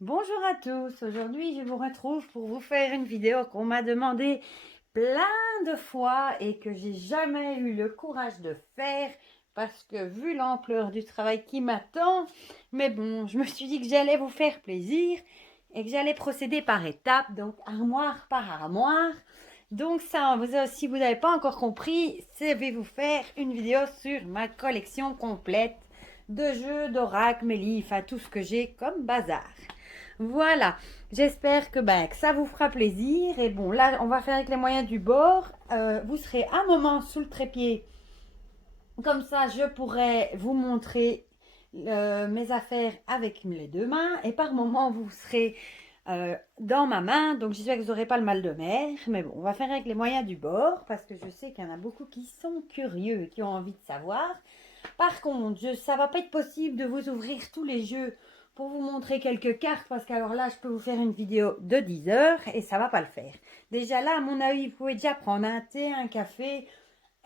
Bonjour à tous, aujourd'hui je vous retrouve pour vous faire une vidéo qu'on m'a demandé plein de fois et que j'ai jamais eu le courage de faire parce que vu l'ampleur du travail qui m'attend, mais bon, je me suis dit que j'allais vous faire plaisir et que j'allais procéder par étapes, donc armoire par armoire. Donc ça, si vous n'avez pas encore compris, je vais vous faire une vidéo sur ma collection complète de jeux, d'oracles, mes livres, enfin tout ce que j'ai comme bazar. Voilà, j'espère que ça vous fera plaisir. Et bon, là, on va faire avec les moyens du bord. Vous serez un moment sous le trépied. Comme ça, je pourrai vous montrer mes affaires avec les deux mains. Et par moment, vous serez dans ma main. Donc, j'espère que vous n'aurez pas le mal de mer. Mais bon, on va faire avec les moyens du bord. Parce que je sais qu'il y en a beaucoup qui sont curieux, qui ont envie de savoir. Par contre, ça va pas être possible de vous ouvrir tous les jeux pour vous montrer quelques cartes parce qu'alors là, je peux vous faire une vidéo de 10 heures et ça va pas le faire. Déjà là, à mon avis, vous pouvez déjà prendre un thé, un café,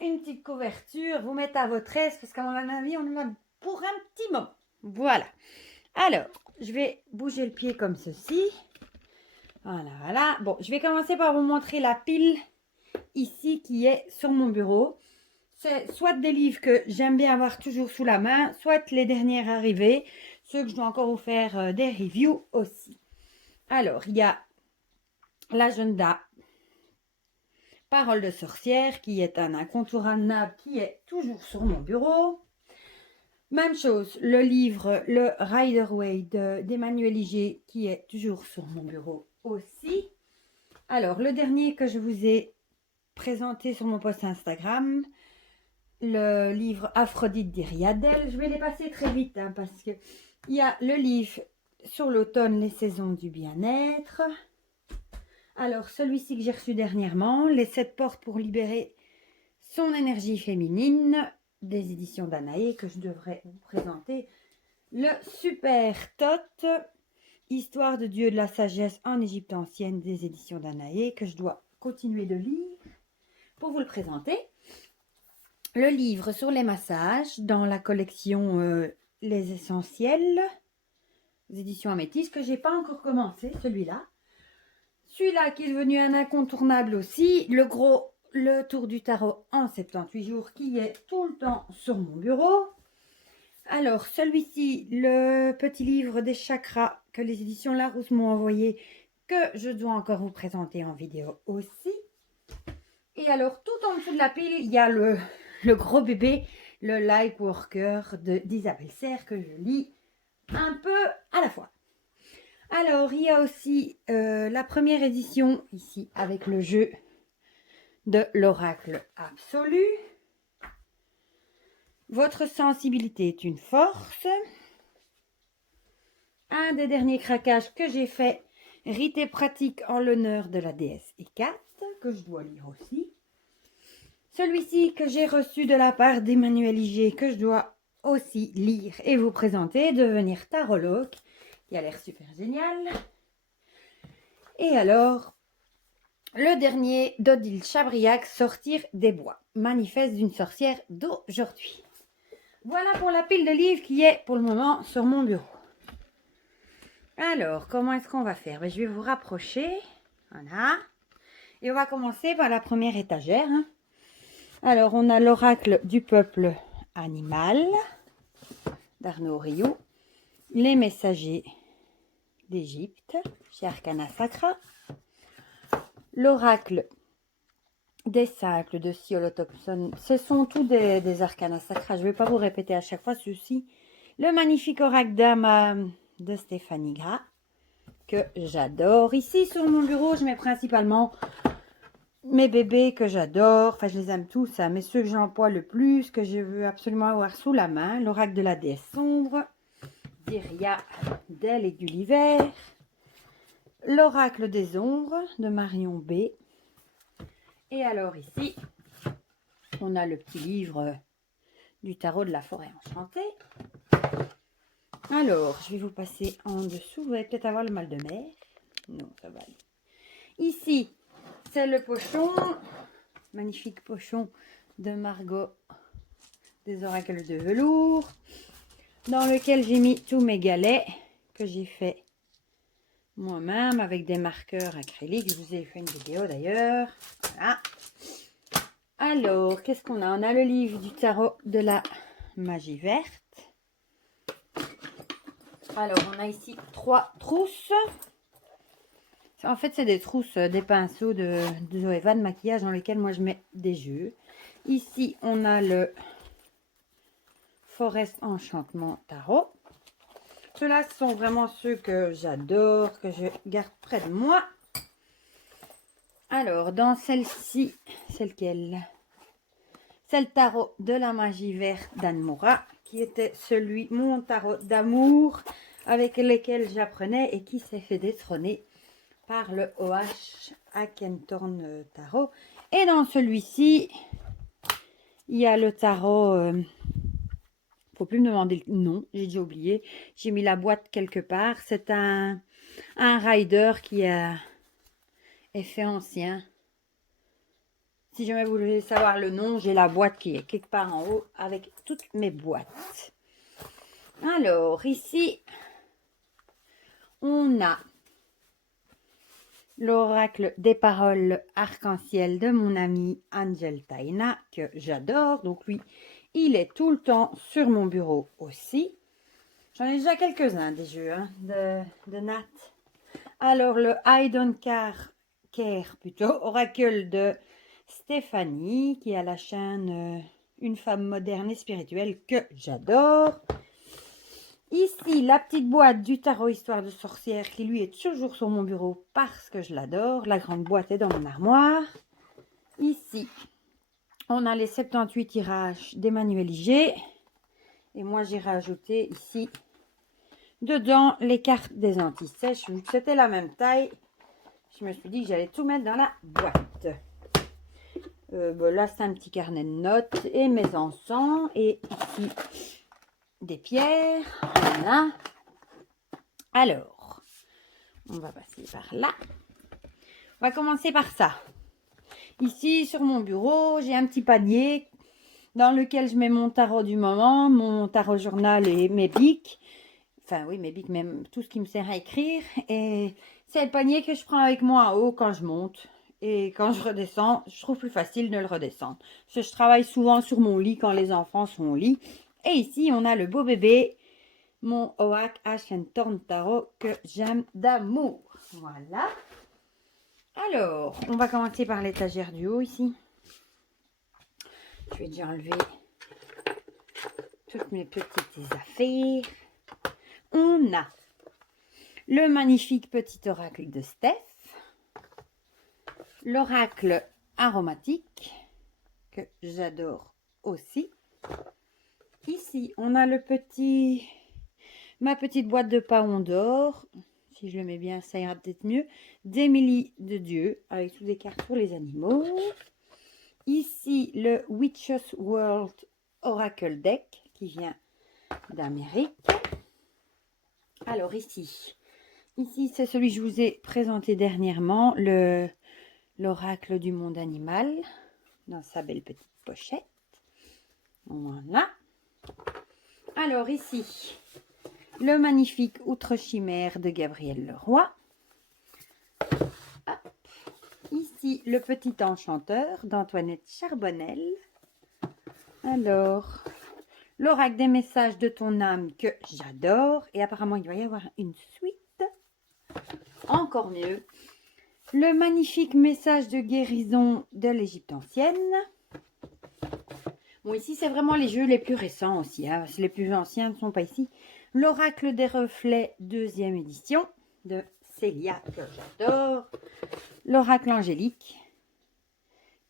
une petite couverture, vous mettre à votre aise parce qu'à mon avis, on en a pour un petit moment. Voilà. Alors, je vais bouger le pied comme ceci. Voilà, voilà. Bon, je vais commencer par vous montrer la pile ici qui est sur mon bureau. C'est soit des livres que j'aime bien avoir toujours sous la main, soit les dernières arrivées, ceux que je dois encore vous faire des reviews aussi. Alors, il y a l'agenda Parole de sorcière qui est un incontournable qui est toujours sur mon bureau. Même chose, le livre Le Rider Way d'Emmanuel Liger qui est toujours sur mon bureau aussi. Alors, le dernier que je vous ai présenté sur mon post Instagram, le livre Aphrodite d'Iriadel. Je vais les passer très vite parce que il y a le livre sur l'automne, les saisons du bien-être. Alors, celui-ci que j'ai reçu dernièrement, Les 7 portes pour libérer son énergie féminine, des éditions d'Anaé, que je devrais vous présenter. Le Super Tot, Histoire de Dieu de la sagesse en Égypte ancienne, des éditions d'Anaé, que je dois continuer de lire pour vous le présenter. Le livre sur les massages dans la collection Les Essentiels, les éditions Améthyste, que j'ai pas encore commencé, celui-là. Celui-là qui est devenu un incontournable aussi, le Tour du Tarot en 78 jours, qui est tout le temps sur mon bureau. Alors, celui-ci, le petit livre des chakras que les éditions Larousse m'ont envoyé, que je dois encore vous présenter en vidéo aussi. Et alors, tout en dessous de la pile, il y a le gros bébé, le Lightworker d'Isabelle Serre, que je lis un peu à la fois. Alors, il y a aussi la première édition, ici, avec le jeu de l'oracle absolu. Votre sensibilité est une force. Un des derniers craquages que j'ai fait, rite et pratique en l'honneur de la déesse Hécate, que je dois lire aussi. Celui-ci que j'ai reçu de la part d'Emmanuel Liger, que je dois aussi lire et vous présenter, devenir tarologue, qui a l'air super génial. Et alors, le dernier d'Odile Chabriac, Sortir des bois, manifeste d'une sorcière d'aujourd'hui. Voilà pour la pile de livres qui est pour le moment sur mon bureau. Alors, comment est-ce qu'on va faire? Je vais vous rapprocher. Voilà. Et on va commencer par la première étagère. Alors, on a l'oracle du peuple animal d'Arnaud Rioux, les messagers d'Égypte chez Arcana Sacra, l'oracle des cercles de Siolo Thompson. Ce sont tous des Arcana Sacra. Je ne vais pas vous répéter à chaque fois ceci. Le magnifique oracle d'âme de Stéphanie Gras, que j'adore. Ici, sur mon bureau, je mets principalement mes bébés que j'adore, enfin je les aime tous, hein, mais ceux que j'emploie le plus, que je veux absolument avoir sous la main, l'oracle de la déesse sombre, d'Iria, d'Elle et Gulliver, l'oracle des ombres de Marion B. Et alors ici, on a le petit livre du tarot de la forêt enchantée. Alors, je vais vous passer en dessous, vous allez peut-être avoir le mal de mer. Non, ça va aller. Ici, c'est le pochon, magnifique pochon de Margot des oracles de velours, dans lequel j'ai mis tous mes galets que j'ai fait moi-même avec des marqueurs acryliques. Je vous ai fait une vidéo d'ailleurs. Voilà. Alors, qu'est-ce qu'on a? On a le livre du tarot de la magie verte. Alors, on a ici 3 trousses. En fait, c'est des trousses, des pinceaux de Zoeva de maquillage dans lesquels moi je mets des jeux. Ici, on a le Forest Enchantement Tarot. Ceux-là sont vraiment ceux que j'adore, que je garde près de moi. Alors, dans celle-ci, c'est lequel? C'est le tarot de la magie verte d'Anne-Moura, qui était mon tarot d'amour avec lequel j'apprenais et qui s'est fait détrôner par le OH Akentorn Tarot. Et dans celui-ci, il y a le tarot... faut plus me demander le nom, j'ai déjà oublié. J'ai mis la boîte quelque part. C'est un rider qui est fait ancien. Si jamais vous voulez savoir le nom, j'ai la boîte qui est quelque part en haut avec toutes mes boîtes. Alors, ici, on a l'oracle des paroles arc-en-ciel de mon ami Angel Taina, que j'adore. Donc lui, il est tout le temps sur mon bureau aussi. J'en ai déjà quelques-uns des jeux de Nat. Alors, le I Don't Care plutôt, oracle de Stéphanie, qui a la chaîne Une femme moderne et spirituelle, que j'adore. Ici, la petite boîte du tarot Histoire de sorcière, qui lui est toujours sur mon bureau parce que je l'adore. La grande boîte est dans mon armoire. Ici, on a les 78 tirages d'Emmanuel Iger. Et moi, j'ai rajouté ici, dedans, les cartes des anti-sèches. Vu que c'était la même taille, je me suis dit que j'allais tout mettre dans la boîte. Là, c'est un petit carnet de notes et mes encens. Et ici, des pierres. Voilà. Alors, on va passer par là. On va commencer par ça. Ici, sur mon bureau, j'ai un petit panier dans lequel je mets mon tarot du moment, mon tarot journal et mes bics. Enfin, oui, mes bics, même tout ce qui me sert à écrire. Et c'est le panier que je prends avec moi en haut quand je monte. Et quand je redescends, je trouve plus facile de le redescendre. Parce que je travaille souvent sur mon lit quand les enfants sont au lit. Et ici, on a le beau bébé, mon OAK Akentorn Tarot que j'aime d'amour. Voilà. Alors, on va commencer par l'étagère du haut ici. Je vais déjà enlever toutes mes petites affaires. On a le magnifique petit oracle de Steph. L'oracle aromatique que j'adore aussi. Ici, on a ma petite boîte de paon d'or. Si je le mets bien, ça ira peut-être mieux. D'Émilie de Dieu, avec toutes les cartes pour les animaux. Ici, le Witch's World Oracle Deck, qui vient d'Amérique. Alors ici, c'est celui que je vous ai présenté dernièrement, l'oracle du monde animal, dans sa belle petite pochette. Voilà. Alors ici, le magnifique Outre Chimère de Gabriel Leroy. Hop. Ici, le petit enchanteur d'Antoinette Charbonnel. Alors, l'oracle des messages de ton âme que j'adore. Et apparemment, il va y avoir une suite. Encore mieux. Le magnifique message de guérison de l'Égypte ancienne. Bon, ici, c'est vraiment les jeux les plus récents aussi. Hein. Les plus anciens ne sont pas ici. L'oracle des reflets, 2e édition de Célia, que j'adore. L'oracle angélique,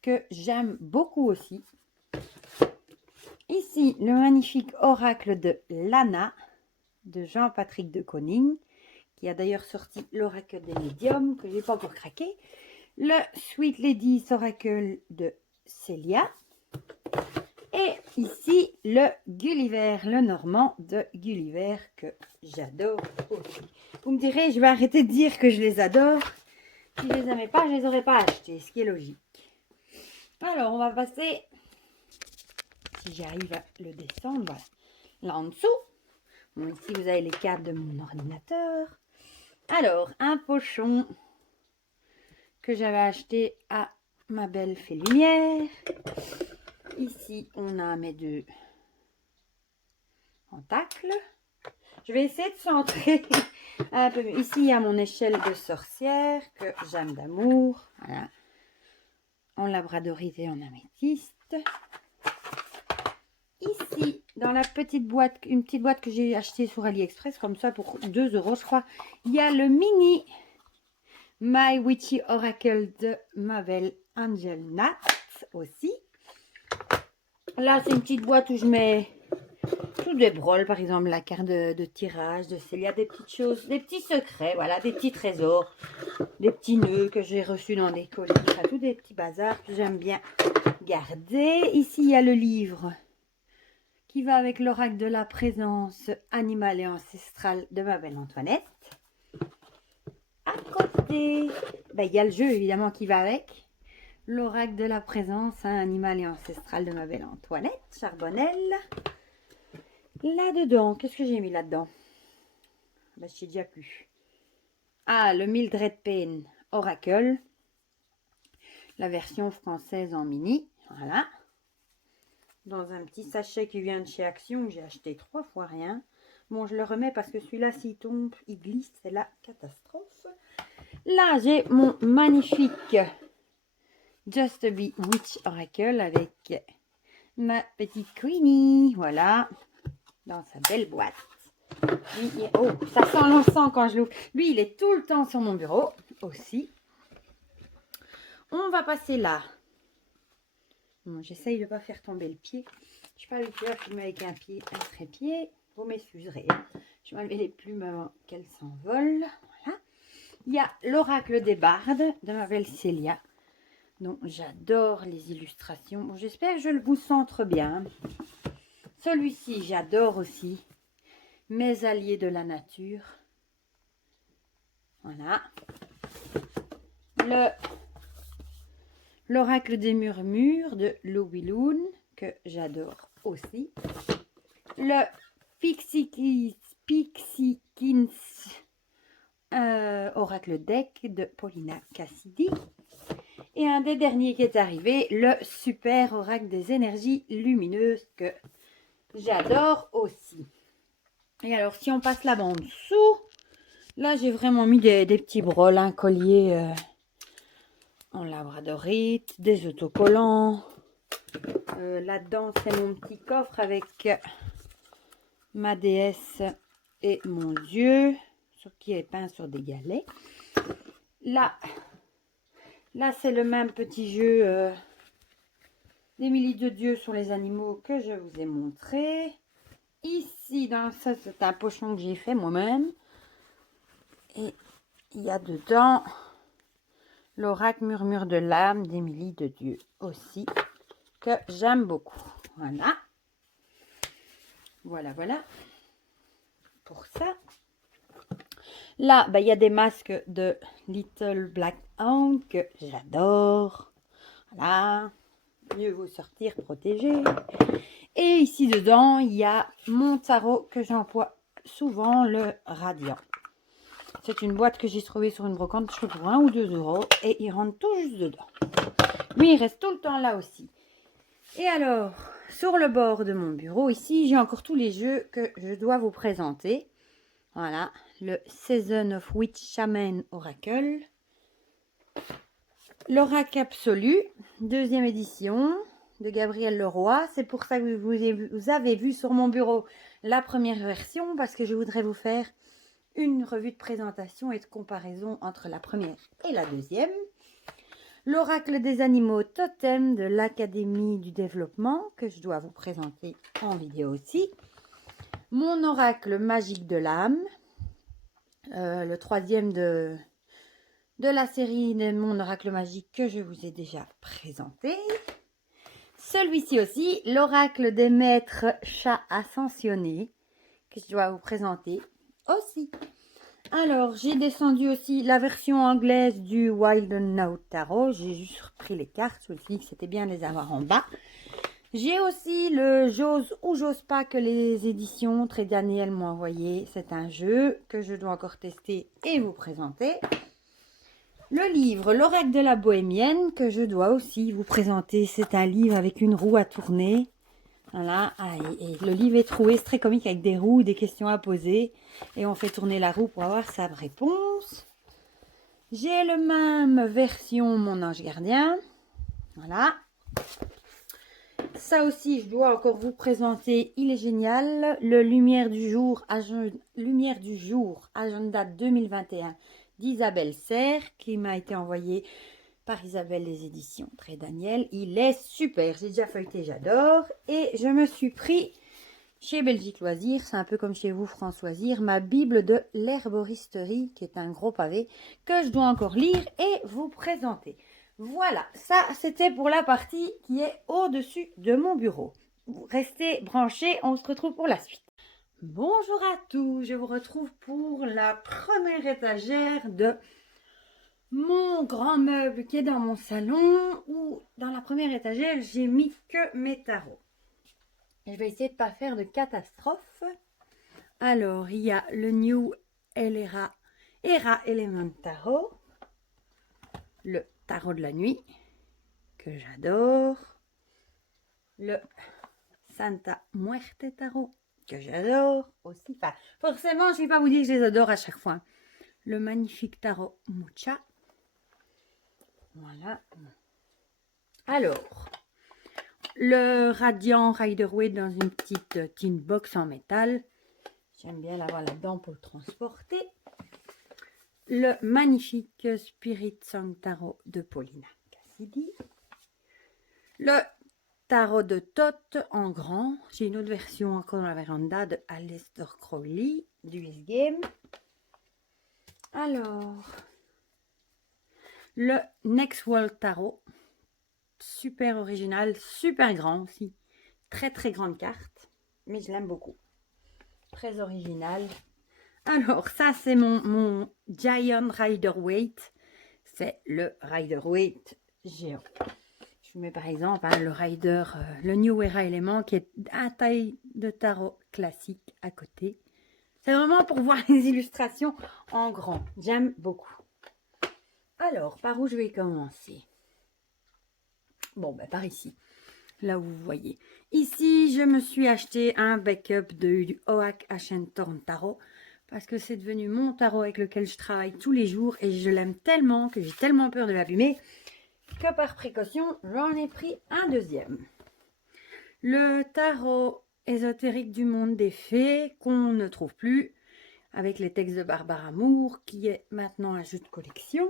que j'aime beaucoup aussi. Ici, le magnifique oracle de Lana, de Jean-Patrick de Koning, qui a d'ailleurs sorti l'oracle des médiums, que je n'ai pas encore craqué. Le Sweet Ladies Oracle de Célia. Et ici, le Gulliver, le Normand de Gulliver, que j'adore aussi. Vous me direz, je vais arrêter de dire que je les adore. Si je les aimais pas, je les aurais pas achetés, ce qui est logique. Alors, on va passer, si j'arrive à le descendre, voilà. Là en dessous, bon, ici vous avez les cartes de mon ordinateur. Alors, un pochon que j'avais acheté à ma belle Fée Lumière. Ici, on a mes deux tentacles. Je vais essayer de centrer un peu mieux. Ici, il y a mon échelle de sorcière que j'aime d'amour. Voilà. En labradorite et en améthyste. Ici, dans la petite boîte, une petite boîte que j'ai achetée sur AliExpress, comme ça pour 2 € je crois, il y a le mini My Witchy Oracle de Mabel Angel Nat aussi. Là, c'est une petite boîte où je mets tout des broles, par exemple la carte de tirage, il y a des petites choses, des petits secrets, voilà, des petits trésors, des petits nœuds que j'ai reçus dans des colis, enfin, tous des petits bazars que j'aime bien garder. Ici, il y a le livre qui va avec l'oracle de la présence animale et ancestrale de ma belle Antoinette. À côté, ben, il y a le jeu évidemment qui va avec. L'oracle de la présence animale et ancestrale de ma belle Antoinette Charbonnel. Là-dedans, qu'est-ce que j'ai mis là-dedans? Ben, je sais déjà plus. Ah, le Mildred Payne Oracle. La version française en mini. Voilà. Dans un petit sachet qui vient de chez Action, j'ai acheté 3 fois rien. Bon, je le remets parce que celui-là, s'il tombe, il glisse, c'est la catastrophe. Là, j'ai mon magnifique Just Be Witch Oracle avec ma petite Queenie. Voilà, dans sa belle boîte. Lui, oh, ça sent l'encens quand je l'ouvre. Lui, il est tout le temps sur mon bureau aussi. On va passer là. Bon, j'essaye de ne pas faire tomber le pied. Je ne suis pas habituée à filmer avec un trépied. Vous m'excuserez. Je vais enlever les plumes avant qu'elles s'envolent. Voilà. Il y a l'oracle des bardes de ma belle Célia. Donc, j'adore les illustrations. Bon, j'espère que je vous centre bien. Celui-ci, j'adore aussi. Mes alliés de la nature. Voilà. L'oracle des murmures de Louis Loon, que j'adore aussi. Le Pixikins Oracle Deck de Paulina Cassidy. Et un des derniers qui est arrivé, le Super Oracle des énergies lumineuses, que j'adore aussi. Et alors, si on passe là-bas en dessous, là, j'ai vraiment mis des petits brols, un collier en labradorite, des autocollants. Là-dedans, c'est mon petit coffre avec ma déesse et mon dieu, qui est peint sur des galets. Là c'est le même petit jeu d'Émilie de Dieu sur les animaux que je vous ai montré. Ici, dans ça, c'est un pochon que j'ai fait moi-même. Et il y a dedans l'oracle murmure de l'âme d'Émilie de Dieu aussi, que j'aime beaucoup. Voilà. Voilà. Pour ça. Là, il y a des masques de Little Black Hound que j'adore. Voilà. Mieux vaut sortir protégé. Et ici dedans, il y a mon tarot que j'emploie souvent, le Radiant. C'est une boîte que j'ai trouvée sur une brocante, je crois, pour 1 ou 2 €. Et il rentre tout juste dedans. Lui, il reste tout le temps là aussi. Et alors, sur le bord de mon bureau, ici, j'ai encore tous les jeux que je dois vous présenter. Voilà, le Season of Witch Shaman Oracle. L'Oracle Absolu, 2e édition de Gabriel Leroy. C'est pour ça que vous avez vu sur mon bureau la première version, parce que je voudrais vous faire une revue de présentation et de comparaison entre la première et la deuxième. L'Oracle des animaux totem de l'Académie du développement, que je dois vous présenter en vidéo aussi. Mon oracle magique de l'âme, le 3e de la série de mon oracle magique que je vous ai déjà présenté. Celui-ci aussi, l'oracle des maîtres chats ascensionnés, que je dois vous présenter aussi. Alors, j'ai descendu aussi la version anglaise du Wild Now Tarot. J'ai juste repris les cartes, je me suis dit que c'était bien de les avoir en bas. J'ai aussi le J'ose ou j'ose pas que les éditions Très Daniel m'ont envoyé. C'est un jeu que je dois encore tester et vous présenter. Le livre L'Oracle de la Bohémienne que je dois aussi vous présenter. C'est un livre avec une roue à tourner. Voilà, et le livre est troué, c'est très comique avec des roues, des questions à poser. Et on fait tourner la roue pour avoir sa réponse. J'ai le même version Mon Ange Gardien. Voilà. Ça aussi, je dois encore vous présenter. Il est génial. Le Lumière du jour, agenda 2021 d'Isabelle Serre, qui m'a été envoyé par Isabelle des éditions Très Daniel. Il est super. J'ai déjà feuilleté, j'adore. Et je me suis pris chez Belgique Loisirs, c'est un peu comme chez vous Françoisir, ma Bible de l'herboristerie, qui est un gros pavé, que je dois encore lire et vous présenter. Voilà, ça c'était pour la partie qui est au-dessus de mon bureau. Restez branchés, on se retrouve pour la suite. Bonjour à tous, je vous retrouve pour la première étagère de mon grand meuble qui est dans mon salon, où dans la première étagère j'ai mis que mes tarots. Et je vais essayer de ne pas faire de catastrophe. Alors, il y a le New Era Element Tarot, le tarot de la nuit, que j'adore, le Santa Muerte Tarot, que j'adore aussi. Enfin, forcément, je ne vais pas vous dire que je les adore à chaque fois. Le magnifique tarot Mucha. Voilà. Alors, le Radiant Rider-Waite dans une petite tin box en métal. J'aime bien l'avoir là-dedans pour le transporter. Le magnifique Spirit Song Tarot de Paulina Cassidy. Le tarot de Thoth en grand. J'ai une autre version encore dans la véranda de Aleister Crowley du Wiz Game. Alors, le Next World Tarot. Super original, super grand aussi. Très très grande carte, mais je l'aime beaucoup. Très original. Alors, ça c'est mon Giant Rider-Waite. C'est le Rider-Waite géant. Je mets par exemple le Rider, le New Era Element qui est à taille de tarot classique à côté. C'est vraiment pour voir les illustrations en grand. J'aime beaucoup. Alors, par où je vais commencer? Bon, ben par ici. Là où vous voyez. Ici, je me suis acheté un backup du Oak Ashenthorn Tarot parce que c'est devenu mon tarot avec lequel je travaille tous les jours et je l'aime tellement que j'ai tellement peur de l'abîmer que par précaution, j'en ai pris un deuxième. Le tarot ésotérique du monde des fées qu'on ne trouve plus avec les textes de Barbara Moore qui est maintenant un jeu de collection.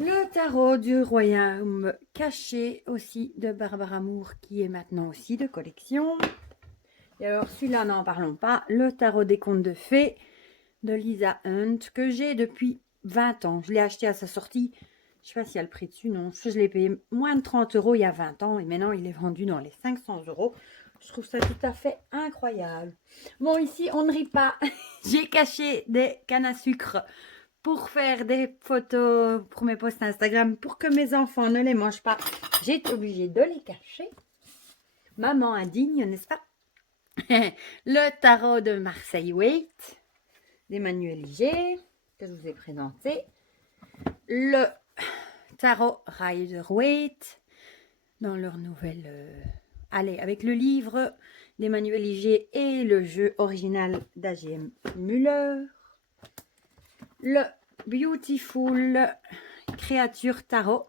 Le tarot du royaume caché aussi de Barbara Moore qui est maintenant aussi de collection. Et alors celui-là, n'en parlons pas. Le tarot des contes de fées de Lisa Hunt que j'ai depuis 20 ans. Je l'ai acheté à sa sortie. Je ne sais pas s'il y a le prix dessus, non. Je l'ai payé moins de 30 € il y a 20 ans et maintenant il est vendu dans les 500 €. Je trouve ça tout à fait incroyable. Bon, ici on ne rit pas. J'ai caché des cannes à sucre pour faire des photos pour mes posts Instagram, pour que mes enfants ne les mangent pas. J'ai été obligée de les cacher. Maman indigne, n'est-ce pas? Le tarot de Marseille Waite, d'Emmanuel Liger, que je vous ai présenté. Le tarot Rider-Waite, dans leur nouvelle... allez, avec le livre d'Emmanuel Liger et le jeu original d'AGM Müller. Le Beautiful Créature Tarot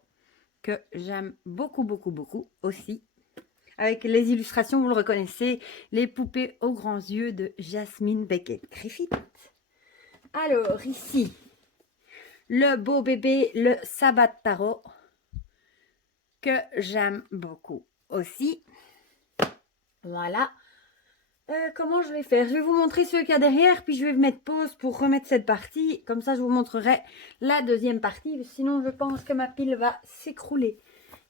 que j'aime beaucoup, beaucoup, beaucoup aussi. Avec les illustrations, vous le reconnaissez, les poupées aux grands yeux de Jasmine Beckett Griffith. Alors ici, le beau bébé, le Sabbat Tarot que j'aime beaucoup aussi. Voilà. Comment je vais faire? Je vais vous montrer ce qu'il y a derrière, puis je vais mettre pause pour remettre cette partie. Comme ça, je vous montrerai la deuxième partie. Sinon, je pense que ma pile va s'écrouler.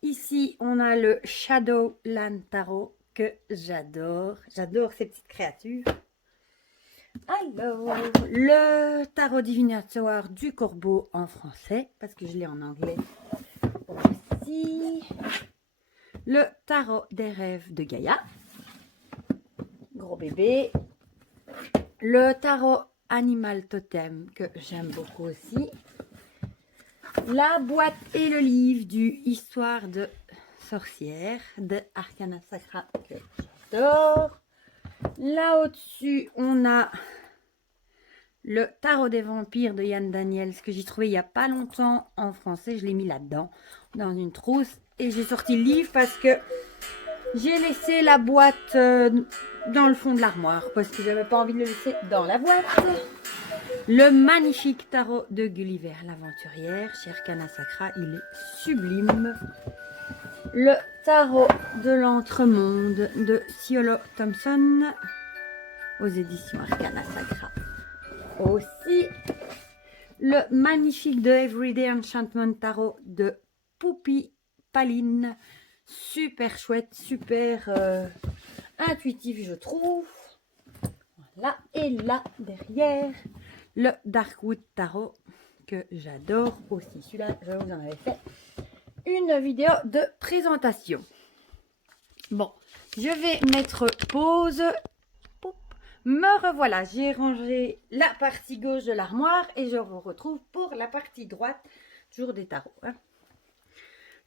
Ici, on a le Shadowland Tarot que j'adore. J'adore ces petites créatures. Alors, le tarot divinatoire du corbeau en français, parce que je l'ai en anglais aussi. Le tarot des rêves de Gaïa. Gros bébé. Le tarot Animal Totem que j'aime beaucoup aussi. La boîte et le livre du Histoire de sorcière de Arcana Sacra que j'adore. Là au-dessus, on a le tarot des vampires de Yann Daniels que j'ai trouvé il n'y a pas longtemps en français. Je l'ai mis là-dedans, dans une trousse. Et j'ai sorti le livre parce que j'ai laissé la boîte dans le fond de l'armoire parce que j'avais pas envie de le laisser dans la boîte. Le magnifique tarot de Gulliver l'aventurière chez Arcana Sacra, il est sublime. Le tarot de l'entremonde de Ciolo Thompson aux éditions Arcana Sacra aussi. Le magnifique de Everyday Enchantment Tarot de Poupie Paline, super chouette, super intuitif je trouve. Voilà, et là derrière le Darkwood Tarot que j'adore aussi. Celui-là, je vous en avais fait une vidéo de présentation. Bon, je vais mettre pause. Poup. Me revoilà, j'ai rangé la partie gauche de l'armoire et je vous retrouve pour la partie droite, toujours des tarots. Hein.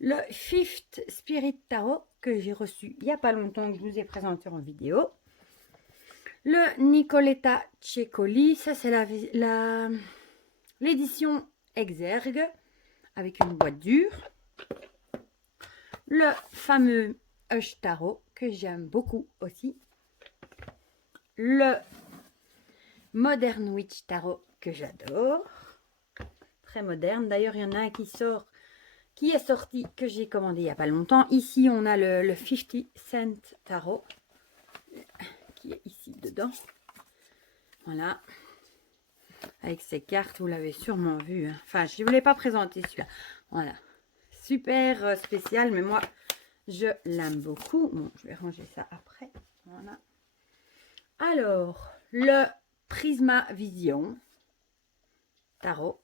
Le Fifth Spirit Tarot que j'ai reçu il n'y a pas longtemps, que je vous ai présenté en vidéo. Le Nicoletta Cecoli, ça c'est l'édition Exergue avec une boîte dure. Le fameux Hush Tarot que j'aime beaucoup aussi. Le Modern Witch Tarot que j'adore. Très moderne. D'ailleurs, il y en a un qui est sorti, que j'ai commandé il n'y a pas longtemps. Ici, on a le 50 Cent Tarot qui est ici dedans. Voilà. Avec ces cartes, vous l'avez sûrement vu. Hein. Enfin, je ne voulais pas présenter celui-là. Voilà. Super spécial, mais moi, je l'aime beaucoup. Bon, je vais ranger ça après. Voilà. Alors, le Prisma Vision Tarot.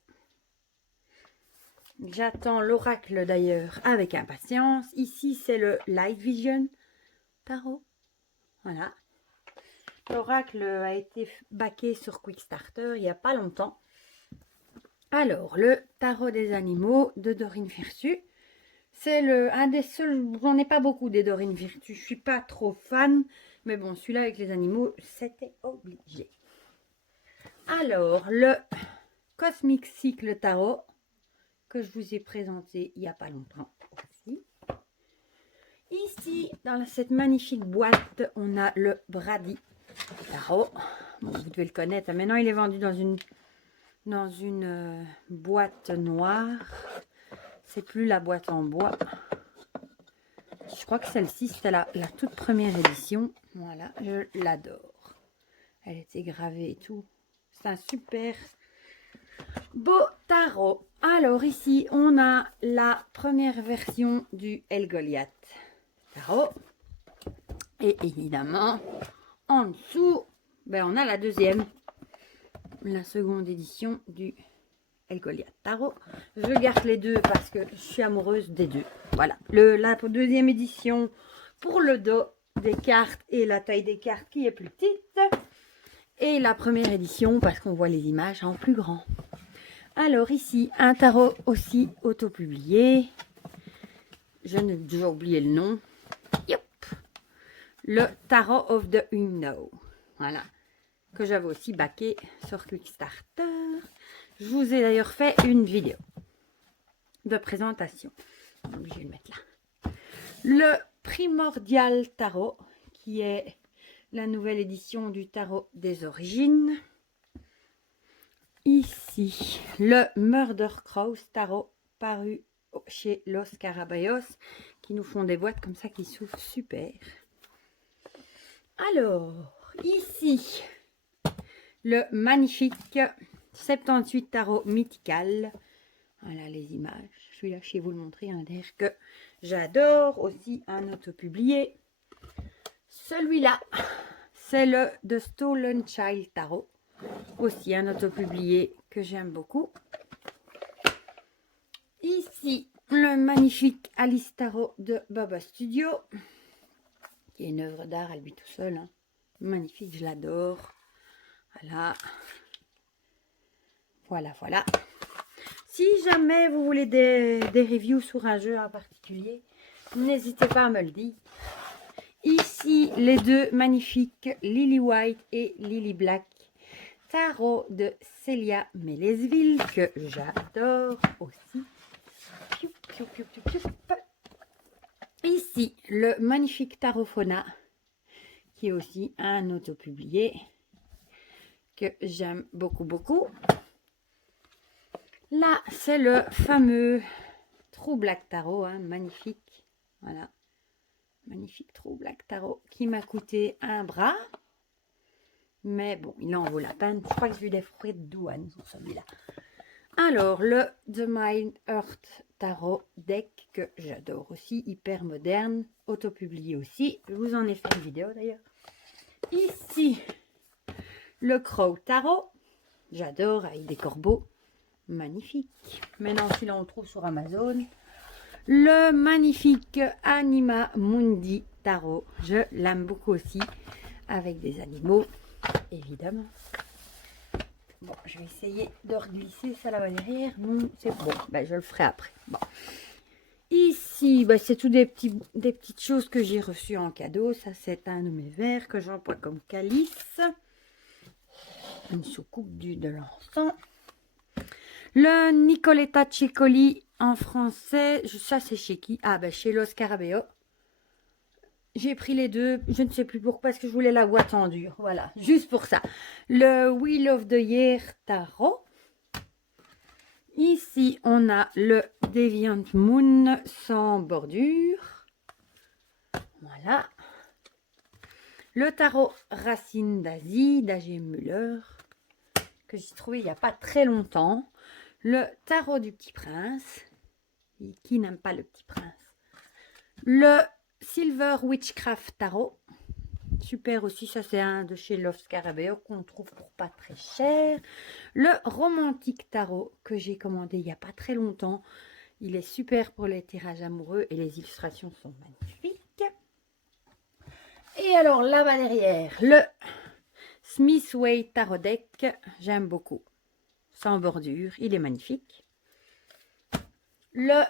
J'attends l'oracle d'ailleurs avec impatience. Ici, c'est le Light Vision Tarot. Voilà. L'oracle a été backé sur Quickstarter il n'y a pas longtemps. Alors, le Tarot des animaux de Dorine Virtue. C'est un des seuls, j'en ai pas beaucoup des Dorine Virtue. Je suis pas trop fan. Mais bon, celui-là avec les animaux, c'était obligé. Alors, le Cosmic Cycle Tarot que je vous ai présenté il n'y a pas longtemps aussi. Ici, dans cette magnifique boîte, on a le Brady Tarot. Bon, vous devez le connaître. Maintenant, il est vendu dans une boîte noire. C'est plus la boîte en bois. Je crois que celle-ci, c'était la toute première édition. Voilà, je l'adore. Elle était gravée et tout. C'est un super beau tarot. Alors ici, on a la première version du Helgoliath Tarot. Et évidemment, en dessous, ben, on a la deuxième. La seconde édition du Helgoliath Tarot. Je garde les deux parce que je suis amoureuse des deux. Voilà. La deuxième édition pour le dos des cartes et la taille des cartes qui est plus petite. Et la première édition parce qu'on voit les images en plus grand. Alors ici, un tarot aussi auto-publié. J'ai oublié le nom. Yep. Le Tarot of the Unknown. Voilà. Que j'avais aussi backé sur Kickstarter. Je vous ai d'ailleurs fait une vidéo de présentation. Je vais le mettre là. Le Primordial Tarot, qui est la nouvelle édition du Tarot des Origines. Ici, le Murder Crows Tarot, paru chez Los Caraballos, qui nous font des boîtes comme ça qui s'ouvrent super. Alors, ici, le magnifique 78 Tarot Mythical. Voilà les images. Je vais lâcher vous le montrer. Un derrière que j'adore. Aussi un autopublié. Celui-là, c'est le The Stolen Child Tarot. Aussi un autopublié que j'aime beaucoup. Ici, le magnifique Alice Tarot de Baba Studio, qui est une œuvre d'art à lui tout seul. Hein. Magnifique, je l'adore. Voilà. Voilà, voilà. Si jamais vous voulez des reviews sur un jeu en particulier, n'hésitez pas à me le dire. Ici, les deux magnifiques Lily White et Lily Black tarot de Célia Mélesville, que j'adore aussi. Ici, le magnifique tarot Fauna, qui est aussi un autopublié que j'aime beaucoup, beaucoup. Là, c'est le fameux True Black Tarot, hein, magnifique. Voilà. Magnifique True Black Tarot qui m'a coûté un bras. Mais bon, il en vaut la peine. Je crois que j'ai eu des frais de douane sur celui-là. Alors, le The Mind Earth Tarot Deck que j'adore aussi. Hyper moderne. Autopublié aussi. Je vous en ai fait une vidéo d'ailleurs. Ici, le Crow Tarot. J'adore avec des corbeaux. Magnifique. Maintenant, celui-là, on le trouve sur Amazon. Le magnifique Anima Mundi Tarot. Je l'aime beaucoup aussi. Avec des animaux, évidemment. Bon, je vais essayer de reglisser ça là-bas derrière. Non, c'est bon. Ben, je le ferai après. Bon. Ici, ben, c'est tout des petites choses que j'ai reçues en cadeau. Ça, c'est un de mes verres que j'emploie comme calice. Une soucoupe de l'encens. Le Nicoletta Ciccoli en français. Ça, c'est chez qui? Ah, ben, chez Los Scarabeo. J'ai pris les deux. Je ne sais plus pourquoi, parce que je voulais la boîte en dur. Voilà, juste pour ça. Le Wheel of the Year Tarot. Ici, on a le Deviant Moon sans bordure. Voilà. Le tarot Racine d'Asie d'A.G. Müller, que j'ai trouvé il n'y a pas très longtemps. Le tarot du Petit Prince. Et qui n'aime pas le Petit Prince? Le Silver Witchcraft Tarot. Super aussi, ça c'est un de chez Love Scarabeo qu'on trouve pour pas très cher. Le Romantique Tarot que j'ai commandé il n'y a pas très longtemps. Il est super pour les tirages amoureux et les illustrations sont magnifiques. Et alors là-bas derrière, le Smithway Tarot Deck, j'aime beaucoup. Sans bordure, il est magnifique. Le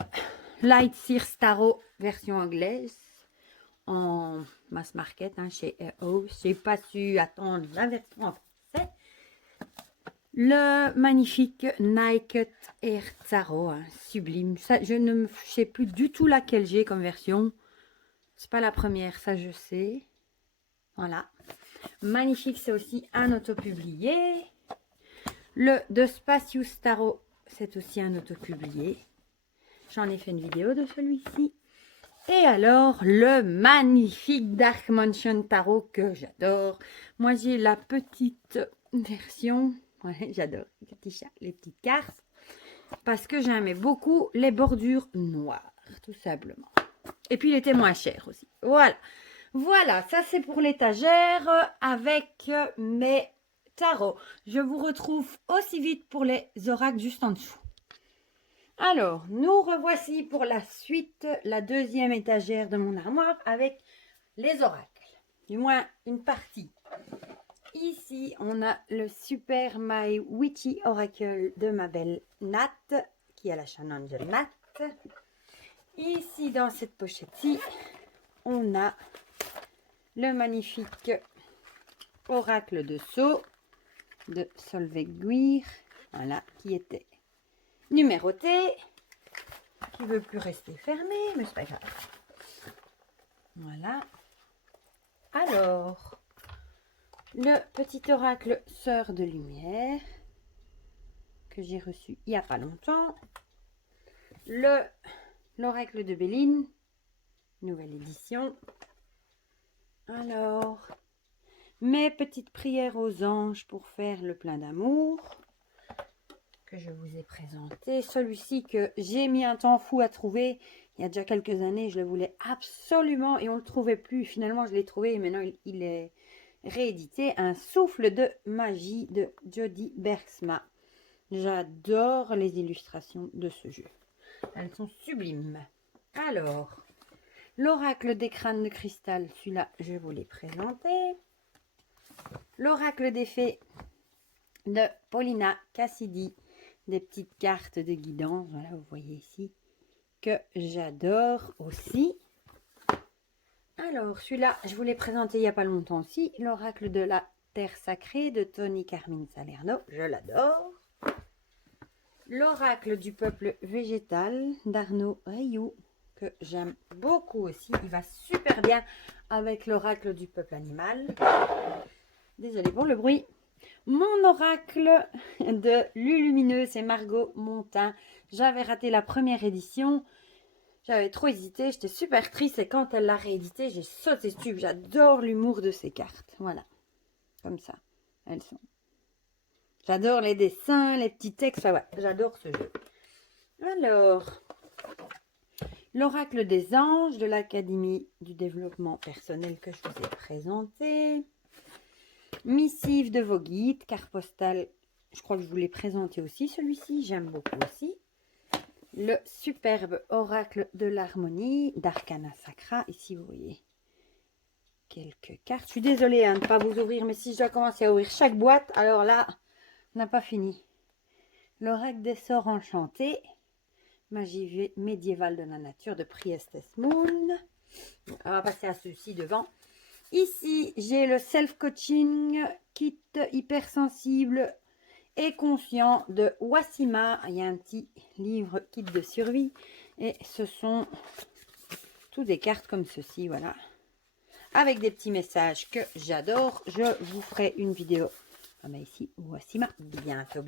Light Sears Tarot version anglaise en mass market hein, chez EO. Je n'ai pas su attendre la version en français. Le magnifique Naked Air Tarot, hein, sublime. Ça, je ne sais plus du tout laquelle j'ai comme version. C'est pas la première, ça je sais. Voilà. Magnifique, c'est aussi un autopublié. Le The Spacious Tarot, c'est aussi un autopublié. J'en ai fait une vidéo de celui-ci. Et alors, le magnifique Dark Mansion Tarot que j'adore. Moi, j'ai la petite version. Ouais, j'adore les petits chats, les petites cartes. Parce que j'aimais beaucoup les bordures noires, tout simplement. Et puis, il était moins cher aussi. Voilà. Voilà, ça c'est pour l'étagère avec mes tarots. Je vous retrouve aussi vite pour les oracles juste en dessous. Alors, nous revoici pour la suite, la deuxième étagère de mon armoire avec les oracles. Du moins, une partie. Ici, on a le Super My Witchy Oracle de ma belle Nat, qui a la chaîne Angel Nat. Ici, dans cette pochette-ci, on a le magnifique Oracle de Sceaux de Solveig Guir, voilà, qui était numéroté, qui ne veut plus rester fermé, mais c'est pas grave. Voilà. Alors, le petit oracle Sœur de Lumière, que j'ai reçu il n'y a pas longtemps. L'oracle de Béline, nouvelle édition. Alors, mes petites prières aux anges pour faire le plein d'amour, que je vous ai présenté. Celui-ci que j'ai mis un temps fou à trouver. Il y a déjà quelques années, je le voulais absolument et on ne le trouvait plus. Finalement, je l'ai trouvé et maintenant, il est réédité. Un souffle de magie de Jody Bergsma. J'adore les illustrations de ce jeu. Elles sont sublimes. Alors, l'oracle des crânes de cristal, celui-là, je vous l'ai présenté. L'oracle des fées de Paulina Cassidy. Des petites cartes de guidance, voilà, vous voyez ici, que j'adore aussi. Alors, celui-là, je vous l'ai présenté il n'y a pas longtemps aussi. L'oracle de la terre sacrée de Tony Carmine Salerno, je l'adore. L'oracle du peuple végétal d'Arnaud Rioux, que j'aime beaucoup aussi. Il va super bien avec l'oracle du peuple animal. Désolée pour le bruit. Mon oracle de Lulumineux, c'est Margot Montin. J'avais raté la première édition. J'avais trop hésité. J'étais super triste. Et quand elle l'a réédité, j'ai sauté dessus. J'adore l'humour de ces cartes. Voilà. Comme ça. Elles sont. J'adore les dessins, les petits textes. Enfin, ouais, j'adore ce jeu. Alors, l'oracle des anges de l'Académie du développement personnel que je vous ai présenté. Missive de vos guides, carte postale, je crois que je vous l'ai présenté aussi celui-ci, j'aime beaucoup aussi. Le superbe oracle de l'harmonie d'Arcana Sacra, ici vous voyez quelques cartes. Je suis désolée de ne pas vous ouvrir, mais si je dois commencer à ouvrir chaque boîte, alors là, on n'a pas fini. L'oracle des sorts enchantés, magie médiévale de la nature de Priestess Moon. On va passer à ceci devant. Ici, j'ai le self-coaching, kit hypersensible et conscient de Wassima. Il y a un petit livre kit de survie. Et ce sont toutes des cartes comme ceci, voilà. Avec des petits messages que j'adore. Je vous ferai une vidéo. Ah ben ici, Wassima, bientôt.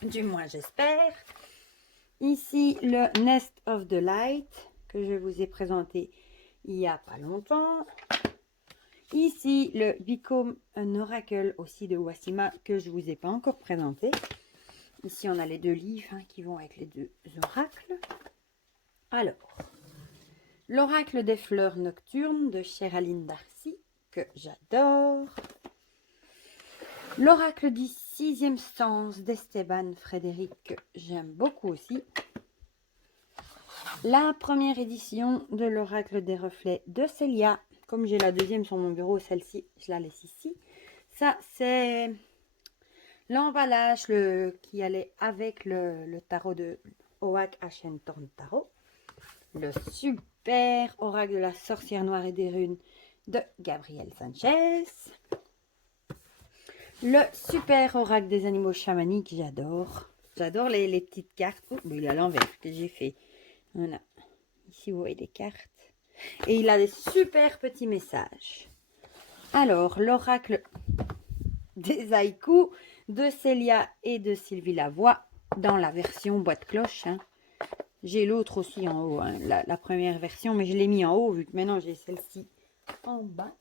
Du moins, j'espère. Ici, le Nest of the Light que je vous ai présenté il n'y a pas longtemps. Ici, le Become an Oracle aussi de Wassima que je ne vous ai pas encore présenté. Ici, on a les deux livres qui vont avec les deux oracles. Alors, l'oracle des fleurs nocturnes de Cheraline Darcy que j'adore. L'oracle du sixième sens d'Esteban Frédéric que j'aime beaucoup aussi. La première édition de l'oracle des reflets de Célia. Comme j'ai la deuxième sur mon bureau, celle-ci, je la laisse ici. Ça, c'est l'emballage qui allait avec le tarot de Oak Ashentorn Tarot. Le super oracle de la sorcière noire et des runes de Gabriel Sanchez. Le super oracle des animaux chamaniques, j'adore. J'adore les petites cartes. Oh, il est à l'envers que j'ai fait. Voilà. Ici, vous voyez des cartes. Et il a des super petits messages. Alors, l'oracle des haïkus de Célia et de Sylvie Lavoie dans la version boîte cloche. J'ai l'autre aussi en haut, la première version, mais je l'ai mis en haut vu que maintenant j'ai celle-ci en bas.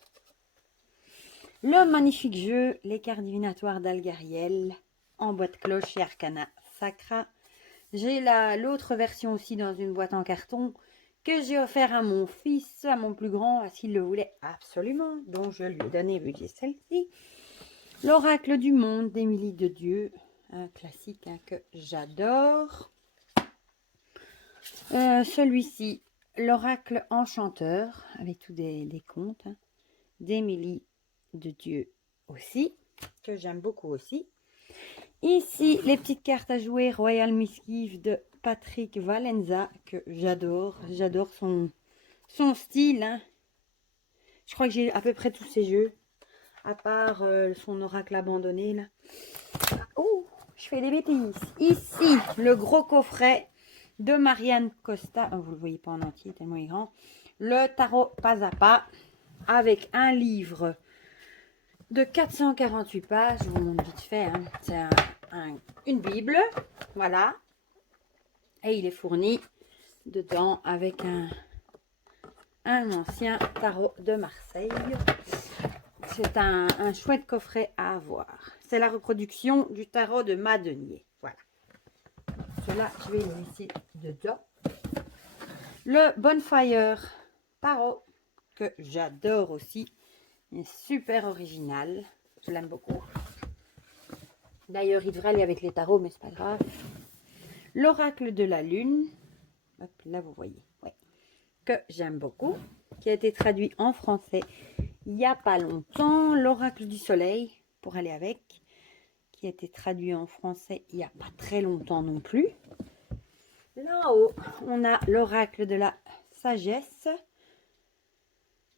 Le magnifique jeu, les cartes divinatoires d'Algariel en boîte cloche chez Arcana Sacra. J'ai l'autre version aussi dans une boîte en carton que j'ai offert à mon fils, à mon plus grand, s'il le voulait absolument, dont je lui ai donné vu que j'ai celle-ci. L'oracle du monde d'Émilie de Dieu, un classique que j'adore. Celui-ci, l'oracle enchanteur, avec tous des contes d'Émilie de Dieu aussi, que j'aime beaucoup aussi. Ici, les petites cartes à jouer Royal Mischief de Patrick Valenza, que j'adore. J'adore son style. Je crois que j'ai à peu près tous ses jeux, à part son oracle abandonné. Là. Oh, je fais des bêtises. Ici, le gros coffret de Marianne Costa. Oh, vous ne le voyez pas en entier, tellement il est grand. Le tarot pas à pas, avec un livre de 448 pages, je vous montre vite fait, c'est une Bible, voilà, et il est fourni dedans avec un ancien tarot de Marseille. C'est un chouette coffret à avoir. C'est la reproduction du tarot de Madenier, voilà. Cela, je vais le laisser dedans. Le Bonfire tarot, que j'adore aussi. Il est super original. Je l'aime beaucoup. D'ailleurs, il devrait aller avec les tarots, mais c'est pas grave. l'oracle de la lune. Hop, là, vous voyez. Ouais. Que j'aime beaucoup. Qui a été traduit en français il n'y a pas longtemps. L'oracle du soleil, pour aller avec. Qui a été traduit en français il n'y a pas très longtemps non plus. Là-haut, on a l'oracle de la sagesse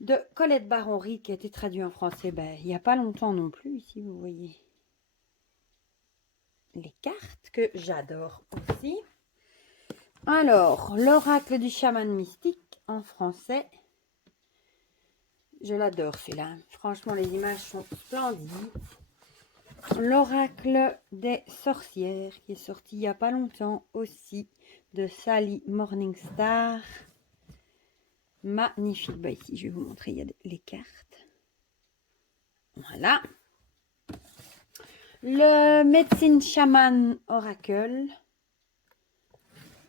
de Colette Baronry qui a été traduit en français il n'y a pas longtemps non plus. Ici, vous voyez les cartes que j'adore aussi. Alors, l'oracle du chaman mystique en français. Je l'adore celui-là. Franchement, les images sont splendides. L'oracle des sorcières qui est sorti il n'y a pas longtemps aussi de Sally Morningstar. Magnifique. Ici, je vais vous montrer, il y a les cartes. Voilà. Le Médecine Chaman Oracle.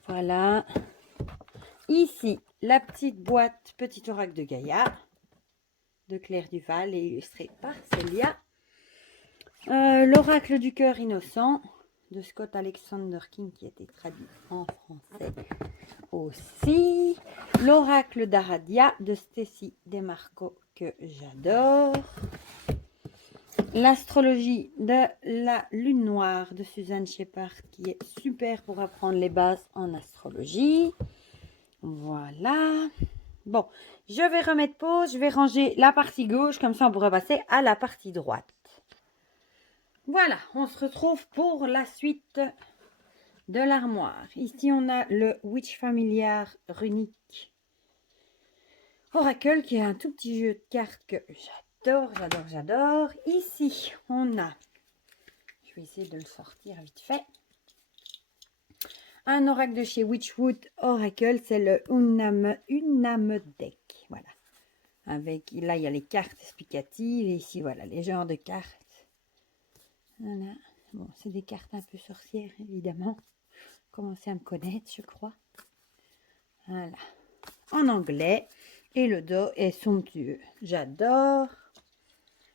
Voilà. Ici, la petite boîte Petit Oracle de Gaïa de Claire Duval et illustrée par Célia. L'oracle du cœur innocent de Scott Alexander King qui a été traduit en français aussi. L'oracle d'Aradia de Stacy DeMarco que j'adore. L'astrologie de la lune noire de Suzanne Shepard qui est super pour apprendre les bases en astrologie. Voilà. Bon, je vais remettre pause, je vais ranger la partie gauche, comme ça on pourra passer à la partie droite. Voilà, on se retrouve pour la suite de l'armoire. Ici, on a le Witch Familiar Runique Oracle, qui est un tout petit jeu de cartes que j'adore, j'adore, j'adore. Ici, on a, je vais essayer de le sortir vite fait, un oracle de chez Witchwood Oracle, c'est le Uname Deck. Voilà. Avec, là, il y a les cartes explicatives, et ici, voilà, les genres de cartes. Voilà. Bon, c'est des cartes un peu sorcières, évidemment. Commencez à me connaître, je crois. Voilà. En anglais. Et le dos est somptueux. J'adore.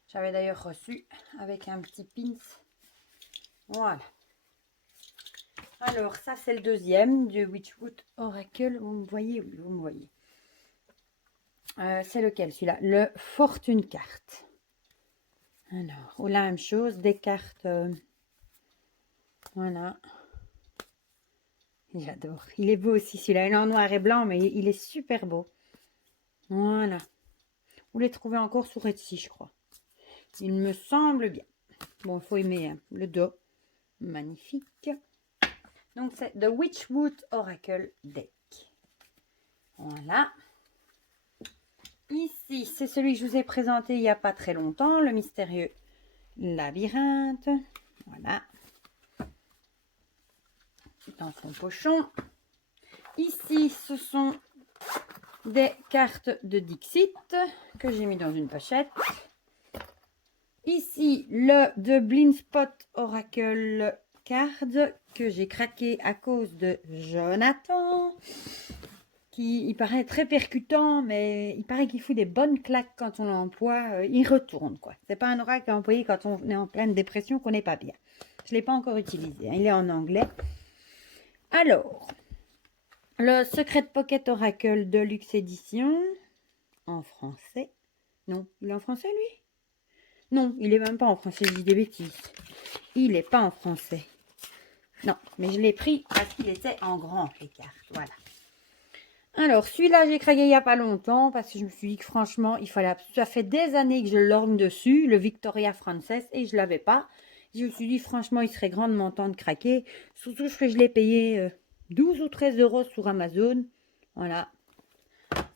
J'avais d'ailleurs reçu avec un petit pins. Voilà. Alors, ça, c'est le deuxième du Witchwood Oracle. Vous me voyez? Oui, vous me voyez. C'est lequel, celui-là? Le Fortune Carte. Alors, ou la même chose, des cartes... voilà. J'adore. Il est beau aussi celui-là. Il est en noir et blanc, mais il est super beau. Voilà. Vous les trouvez encore sur Etsy, je crois. Il me semble bien. Bon, il faut aimer hein, le dos. Magnifique. Donc, c'est The Witchwood Oracle Deck. Voilà. Ici, c'est celui que je vous ai présenté il n'y a pas très longtemps. Le mystérieux labyrinthe. Voilà. Dans son pochon. Ici, ce sont des cartes de Dixit que j'ai mis dans une pochette. Ici, le de Blindspot Oracle Card que j'ai craqué à cause de Jonathan. Qui, il paraît très percutant, mais il paraît qu'il fout des bonnes claques quand on l'emploie. Il retourne, quoi. C'est pas un oracle à employer quand on est en pleine dépression qu'on n'est pas bien. Je ne l'ai pas encore utilisé. Hein. Il est en anglais. Alors, le Secret Pocket Oracle de Luxe Édition en français. Non, il est en français, lui? Non, il est même pas en français, je dis des bêtises. Il n'est pas en français. Non, mais je l'ai pris parce qu'il était en grand, les cartes. Voilà. Alors, celui-là, j'ai craqué il n'y a pas longtemps parce que je me suis dit que franchement, il fallait... Ça fait des années que je l'orne dessus, le Victoria Frances, et je ne l'avais pas. Je me suis dit, franchement, il serait grandement temps de craquer. Surtout que je l'ai payé 12 ou 13 € sur Amazon. Voilà.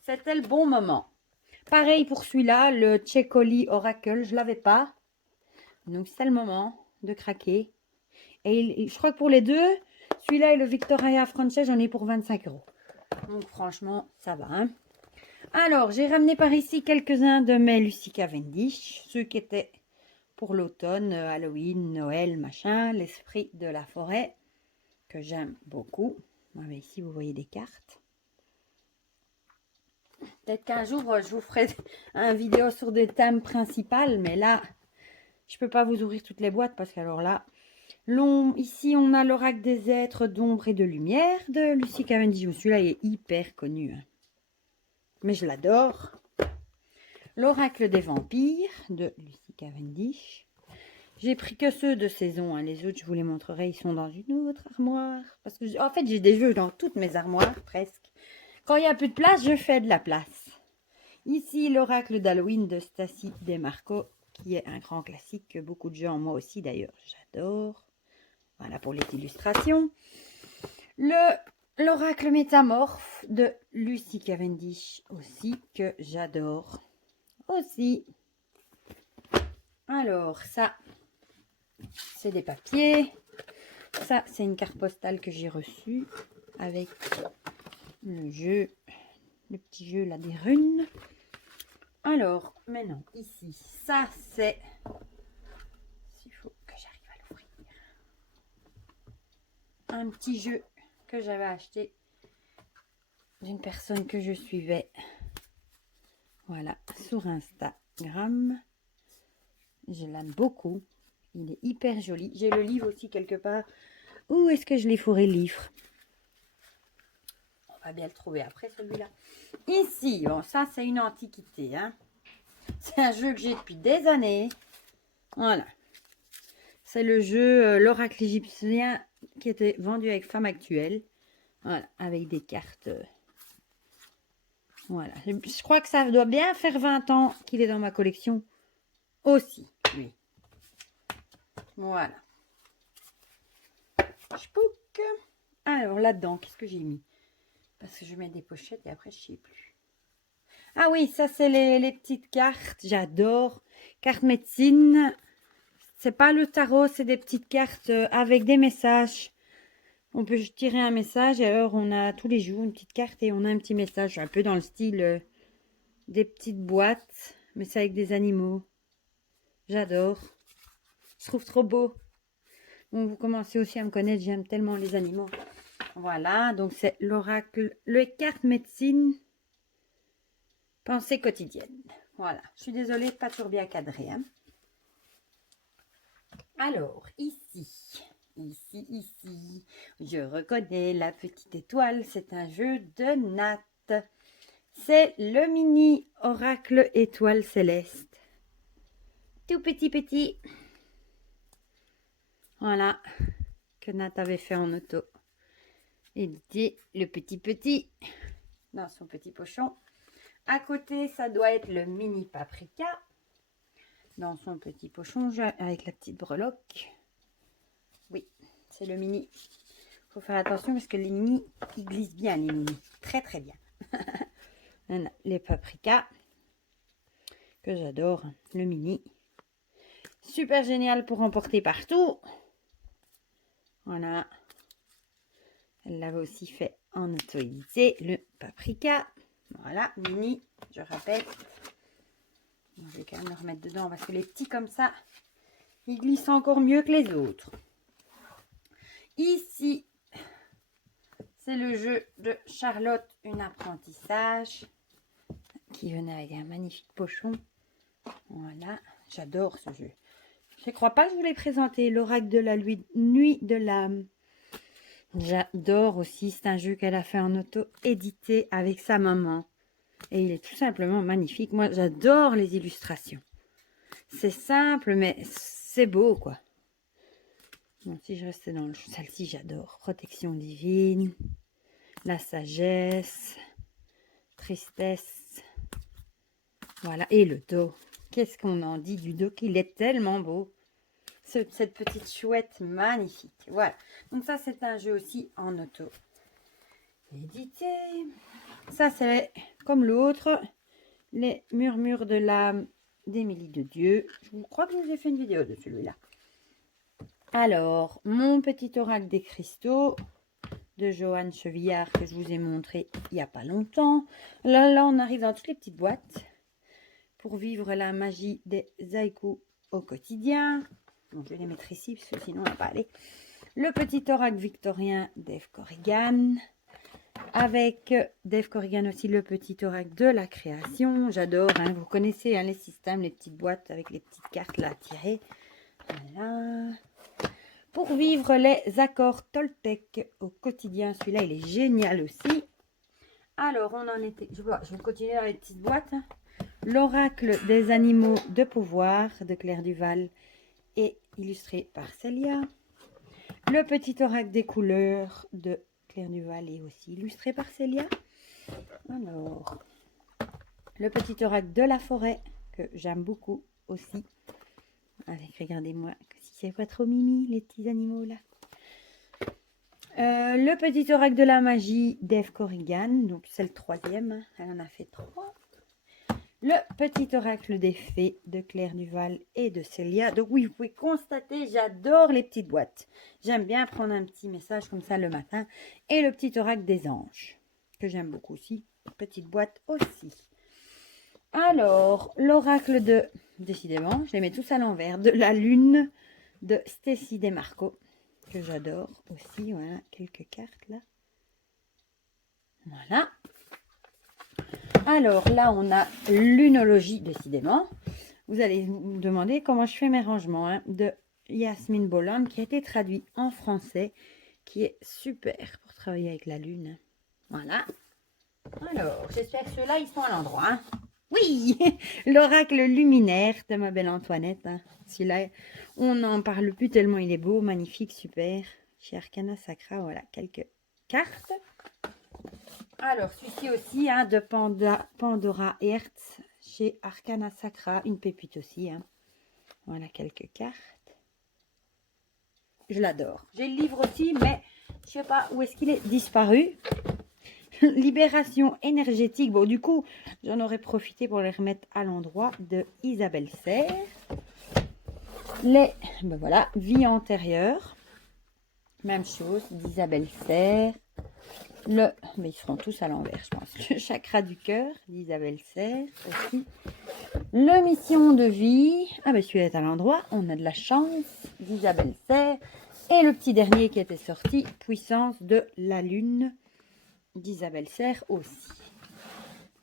C'était le bon moment. Pareil pour celui-là, le Checoli Oracle, je ne l'avais pas. Donc, c'est le moment de craquer. Et je crois que pour les deux, celui-là et le Victoria Frances, j'en ai pour 25 €. Donc, franchement, ça va. Hein. Alors, j'ai ramené par ici quelques-uns de mes Lucy Cavendish. Ceux qui étaient pour l'automne, Halloween, Noël, machin. L'esprit de la forêt, que j'aime beaucoup. Voilà, ici, vous voyez des cartes. Peut-être qu'un jour, je vous ferai une vidéo sur des thèmes principaux. Mais là, je ne peux pas vous ouvrir toutes les boîtes parce qu'alors là, Ici, on a l'oracle des êtres d'ombre et de lumière de Lucie Cavendish. Celui-là est hyper connu, hein. Mais je l'adore. L'oracle des vampires de Lucie Cavendish. J'ai pris que ceux de saison, hein. Les autres, je vous les montrerai, ils sont dans une autre armoire. Parce que, en fait, j'ai des jeux dans toutes mes armoires, presque. Quand il n'y a plus de place, je fais de la place. Ici, l'oracle d'Halloween de Stacy Demarco, qui est un grand classique que beaucoup de gens, moi aussi d'ailleurs, j'adore. Voilà pour les illustrations. L'oracle métamorphe de Lucie Cavendish aussi, que j'adore aussi. Alors, ça, c'est des papiers. Ça, c'est une carte postale que j'ai reçue avec le jeu, le petit jeu là des runes. Alors, maintenant, ici, ça, c'est... Il faut que j'arrive à l'ouvrir. Un petit jeu que j'avais acheté d'une personne que je suivais. Voilà, sur Instagram. Je l'aime beaucoup. Il est hyper joli. J'ai le livre aussi quelque part. Où est-ce que je l'ai fourré le livre? On va bien le trouver après celui-là. Ici, bon, ça c'est une antiquité, hein. C'est un jeu que j'ai depuis des années. Voilà. C'est le jeu l'oracle égyptien qui était vendu avec Femme Actuelle. Voilà, avec des cartes. Voilà. Je crois que ça doit bien faire 20 ans qu'il est dans ma collection aussi, lui. Voilà. Chpouc. Alors là-dedans, qu'est-ce que j'ai mis? Parce que je mets des pochettes et après je ne sais plus. Ah oui, ça c'est les petites cartes. J'adore. Carte médecine. C'est pas le tarot, c'est des petites cartes avec des messages. On peut tirer un message et alors on a tous les jours une petite carte et on a un petit message. Un peu dans le style des petites boîtes, mais c'est avec des animaux. J'adore. Je trouve trop beau. Bon, vous commencez aussi à me connaître, j'aime tellement les animaux. Voilà, donc c'est l'oracle, le carte médecine, pensée quotidienne. Voilà, je suis désolée, pas toujours bien cadré, hein. Alors, ici, je reconnais la petite étoile, c'est un jeu de Nat. C'est le mini oracle étoile céleste. Tout petit. Voilà, que Nat avait fait en auto. Édité le petit dans son petit pochon. À côté, ça doit être le mini paprika dans son petit pochon avec la petite breloque. Oui, c'est le mini. Il faut faire attention parce que les mini, ils glissent bien, les mini. Très bien. Voilà, les paprikas que j'adore. Le mini. Super génial pour emporter partout. Voilà. Elle l'avait aussi fait en auto-édité, le paprika. Voilà, mini, je rappelle. Je vais quand même le remettre dedans parce que les petits comme ça, ils glissent encore mieux que les autres. Ici, c'est le jeu de Charlotte, une apprentissage, qui venait avec un magnifique pochon. Voilà, j'adore ce jeu. Je ne crois pas que je vous l'ai présenté, l'oracle de la nuit de l'âme. J'adore aussi, c'est un jeu qu'elle a fait en auto-édité avec sa maman. Et il est tout simplement magnifique. Moi, j'adore les illustrations. C'est simple, mais c'est beau, quoi. Bon, si je restais dans celle-ci, j'adore. Protection divine, la sagesse, tristesse. Voilà, et le dos. Qu'est-ce qu'on en dit du dos qu'il est tellement beau. Cette petite chouette magnifique. Voilà. Donc ça, c'est un jeu aussi en auto-édité. Ça, c'est comme l'autre, les murmures de l'âme d'Émilie de Dieu. Je crois que je vous ai fait une vidéo de celui-là. Alors, mon petit oracle des cristaux de Joanne Chevillard que je vous ai montré il n'y a pas longtemps. Là, on arrive dans toutes les petites boîtes pour vivre la magie des haïkus au quotidien. Donc, je vais les mettre ici parce que sinon, on ne va pas aller. Le petit oracle victorien d'Eve Corrigan. Avec Dave Corrigan aussi le petit oracle de la création. J'adore, hein, vous connaissez hein, les systèmes, les petites boîtes avec les petites cartes là à tirer. Voilà. pour vivre les accords Toltec au quotidien. Celui-là, il est génial aussi. Alors, on en était... Je vais continuer dans les petites boîtes. Hein. L'oracle des animaux de pouvoir de Claire Duval est illustré par Célia. Le petit oracle des couleurs de Claire Duval est aussi illustré par Célia. Alors, le petit oracle de la forêt que j'aime beaucoup aussi. Avec, regardez-moi, si c'est pas trop mimi, les petits animaux là. Le petit oracle de la magie d'Eve Corrigan, donc c'est le 3e, elle en a fait 3. Le petit oracle des fées de Claire Duval et de Célia. Donc oui, vous pouvez constater, j'adore les petites boîtes. J'aime bien prendre un petit message comme ça le matin. Et le petit oracle des anges, que j'aime beaucoup aussi. Petite boîte aussi. Alors, l'oracle de, décidément, je les mets tous à l'envers, de la lune de Stécie Desmarco, que j'adore aussi. Voilà, quelques cartes là. Voilà. Alors là, on a lunologie, décidément. Vous allez me demander comment je fais mes rangements hein, de Yasmine Bolland, qui a été traduit en français, qui est super pour travailler avec la lune. Voilà. Alors, j'espère que ceux-là, ils sont à l'endroit. Hein. Oui, l'oracle luminaire de ma belle Antoinette. Hein. Celui-là, on n'en parle plus tellement il est beau, magnifique, super. Chez Arcana Sacra, voilà, quelques cartes. Alors, celui-ci aussi, hein, de Pandora Hertz, chez Arcana Sacra, une pépite aussi. Hein. Voilà, quelques cartes. Je l'adore. J'ai le livre aussi, mais je sais pas où est-ce qu'il est disparu. Libération énergétique. Bon, du coup, j'en aurais profité pour les remettre à l'endroit de Isabelle Serre. Ben voilà, vie antérieure. Même chose d'Isabelle Serre. Mais ils seront tous à l'envers, je pense. Le chakra du cœur d'Isabelle Serre aussi. Le mission de vie. Ah ben celui-là est à l'endroit. On a de la chance d'Isabelle Serre. Et le petit dernier qui était sorti, puissance de la lune d'Isabelle Serre aussi.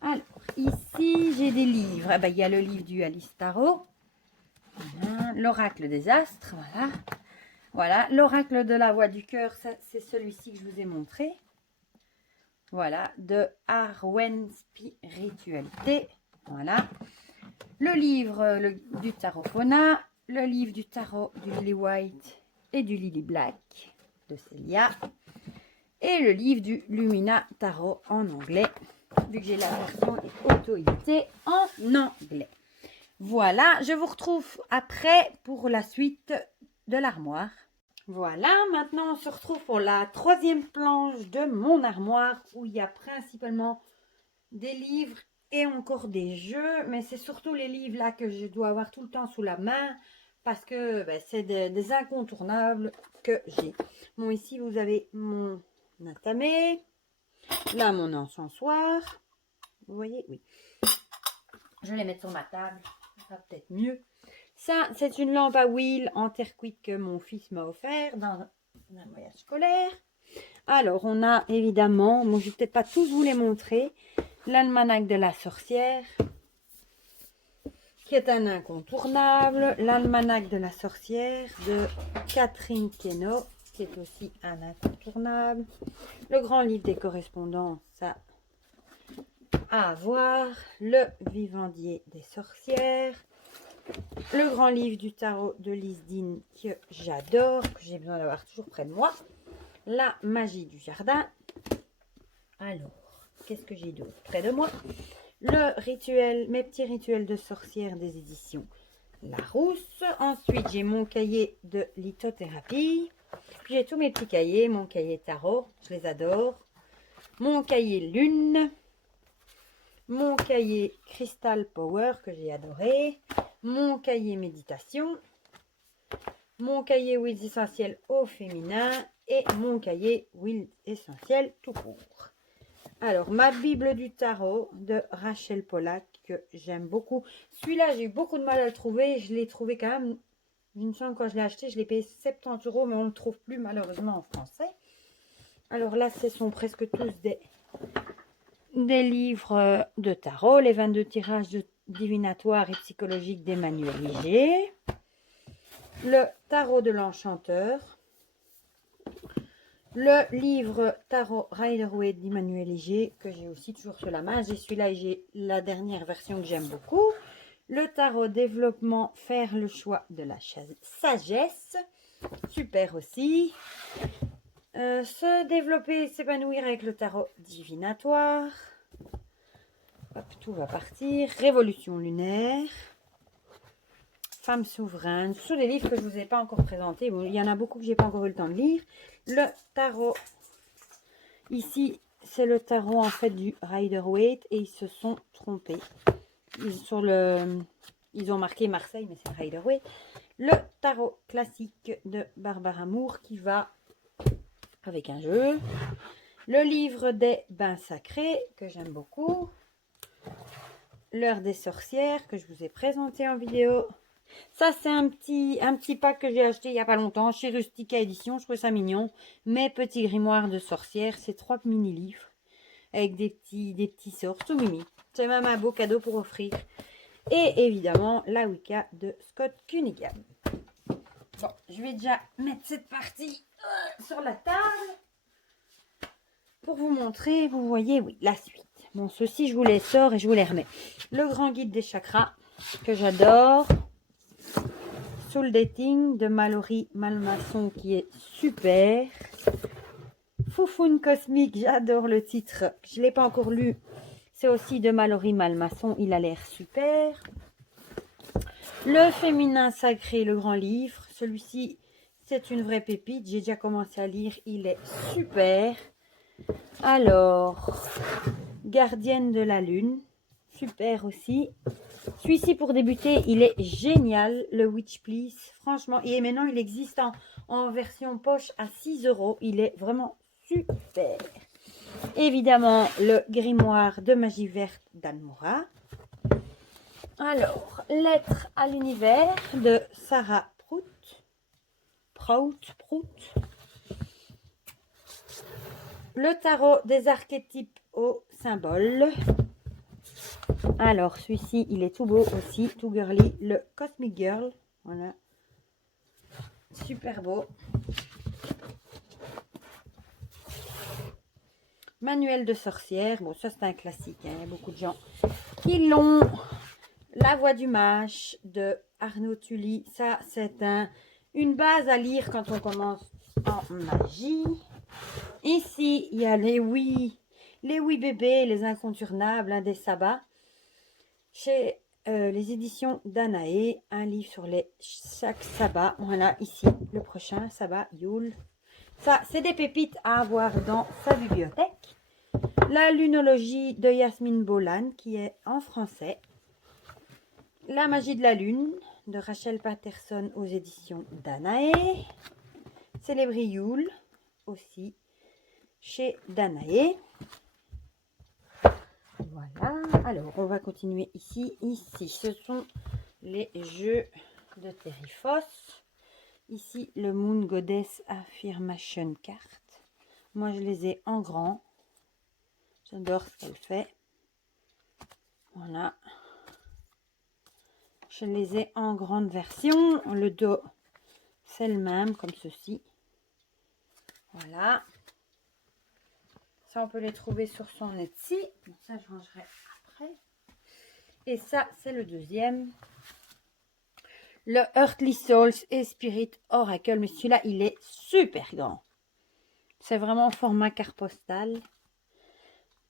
Alors, ici, j'ai des livres. Ah ben, il y a le livre du Alice Tarot. Voilà. L'oracle des astres, voilà. Voilà, l'oracle de la voix du cœur, c'est celui-ci que je vous ai montré. Voilà, de Arwen Spiritualité. Voilà. Le livre du Tarot Fauna, le livre du Tarot du Lily White et du Lily Black de Célia. Et le livre du Lumina Tarot en anglais, vu que j'ai la version auto-éditée en anglais. Voilà, je vous retrouve après pour la suite de l'armoire. Voilà, maintenant on se retrouve pour la 3e planche de mon armoire où il y a principalement des livres et encore des jeux. Mais c'est surtout les livres là que je dois avoir tout le temps sous la main parce que ben, c'est des incontournables que j'ai. Bon, ici vous avez mon entamé. Là, mon encensoir. Vous voyez? Oui. Je vais les mettre sur ma table. Ça va peut-être mieux. Ça, c'est une lampe à huile en terre cuite que mon fils m'a offert dans un voyage scolaire. Alors, on a évidemment, bon, je vais peut-être pas tous vous les montrer, l'almanach de la sorcière, qui est un incontournable. L'almanach de la sorcière de Catherine Queneau, qui est aussi un incontournable. Le grand livre des correspondances, ça à avoir. Le vivandier des sorcières. Le grand livre du tarot de Lisdine que j'adore, que j'ai besoin d'avoir toujours près de moi. La magie du jardin. Alors, qu'est-ce que j'ai d'autre près de moi? Le rituel, mes petits rituels de sorcière des éditions Larousse. Ensuite, j'ai mon cahier de lithothérapie. Puis j'ai tous mes petits cahiers, mon cahier tarot, je les adore. Mon cahier lune. Mon cahier Crystal Power que j'ai adoré. Mon cahier méditation. Mon cahier huiles essentielles au féminin. Et mon cahier huiles essentielles tout court. Alors, ma Bible du tarot de Rachel Pollack que j'aime beaucoup. Celui-là, j'ai eu beaucoup de mal à le trouver. Je l'ai trouvé quand même. Il me semble quand je l'ai acheté, je l'ai payé 70 €, mais on ne le trouve plus malheureusement en français. Alors là, ce sont presque tous des livres de tarot. Les 22 tirages divinatoires et psychologiques d'Emmanuel Liger. Le tarot de l'enchanteur Le livre Tarot Rider-Waite d'Emmanuel Léger, que j'ai aussi toujours sur la main. J'ai celui-là et j'ai la dernière version que j'aime beaucoup. Le tarot développement, faire le choix de la sagesse. Super aussi. Se développer, s'épanouir avec le tarot divinatoire. Hop, tout va partir. Révolution lunaire. Femme souveraine. Ce sont des livres que je ne vous ai pas encore présentés. Bon, il y en a beaucoup que je n'ai pas encore eu le temps de lire. Le tarot. Ici, c'est le tarot en fait du Rider-Waite et ils se sont trompés. Ils ont marqué Marseille, mais c'est Rider-Waite. Le tarot classique de Barbara Moore qui va avec un jeu. Le livre des bains sacrés que j'aime beaucoup. L'heure des sorcières que je vous ai présenté en vidéo. Ça, c'est un petit pack que j'ai acheté il n'y a pas longtemps chez Rustica Édition. Je trouve ça mignon. Mes petits grimoires de sorcières. C'est 3 mini-livres avec des petits sorts tout mimi. C'est même un beau cadeau pour offrir. Et évidemment, la Wicca de Scott Cunningham. Bon, je vais déjà mettre cette partie sur la table pour vous montrer. Vous voyez, oui, la suite. Bon, ceci, je vous les sors et je vous les remets. Le grand guide des chakras que j'adore. Soul Dating de Mallory Malmasson qui est super. Foufoune Cosmique, j'adore le titre. Je ne l'ai pas encore lu. C'est aussi de Mallory Malmasson. Il a l'air super. Le féminin sacré, le grand livre. Celui-ci, c'est une vraie pépite. J'ai déjà commencé à lire. Il est super. Alors, Gardienne de la Lune. Super aussi. Celui-ci, pour débuter, il est génial. Le Witch Please. Franchement, et maintenant, il existe en version poche à 6 €. Il est vraiment super. Évidemment, le grimoire de magie verte d'Anne-Moura. Alors, lettre à l'univers de Sarah Prout. Le tarot des archétypes au symbole. Alors, celui-ci, il est tout beau aussi, tout girly. Le Cosmic Girl. Voilà. Super beau. Manuel de sorcière. Bon, ça, c'est un classique. Hein. Il y a beaucoup de gens qui l'ont. La voix du mage de Arnaud Tully. Ça, c'est une base à lire quand on commence en magie. Ici, il y a les oui bébés, les incontournables, des sabbats. Chez les éditions Danae, un livre sur chaque sabbat. Voilà, ici, le prochain sabbat, Yule. Ça, c'est des pépites à avoir dans sa bibliothèque. La lunologie de Yasmine Bolan, qui est en français. La magie de la lune de Rachel Patterson aux éditions Danae. Célébrer Yule aussi chez Danae. Voilà. Alors, on va continuer ici. Ici, ce sont les jeux de Terrifos. Ici, le Moon Goddess Affirmation Card. Moi, je les ai en grand. J'adore ce qu'elle fait. Voilà. Je les ai en grande version. Le dos, c'est le même, comme ceci. Voilà. Ça, on peut les trouver sur son Etsy. Donc ça, je rangerai après. Et ça, c'est le deuxième. Le Earthly Souls et Spirit Oracle. Mais celui-là, il est super grand. C'est vraiment format carte postale.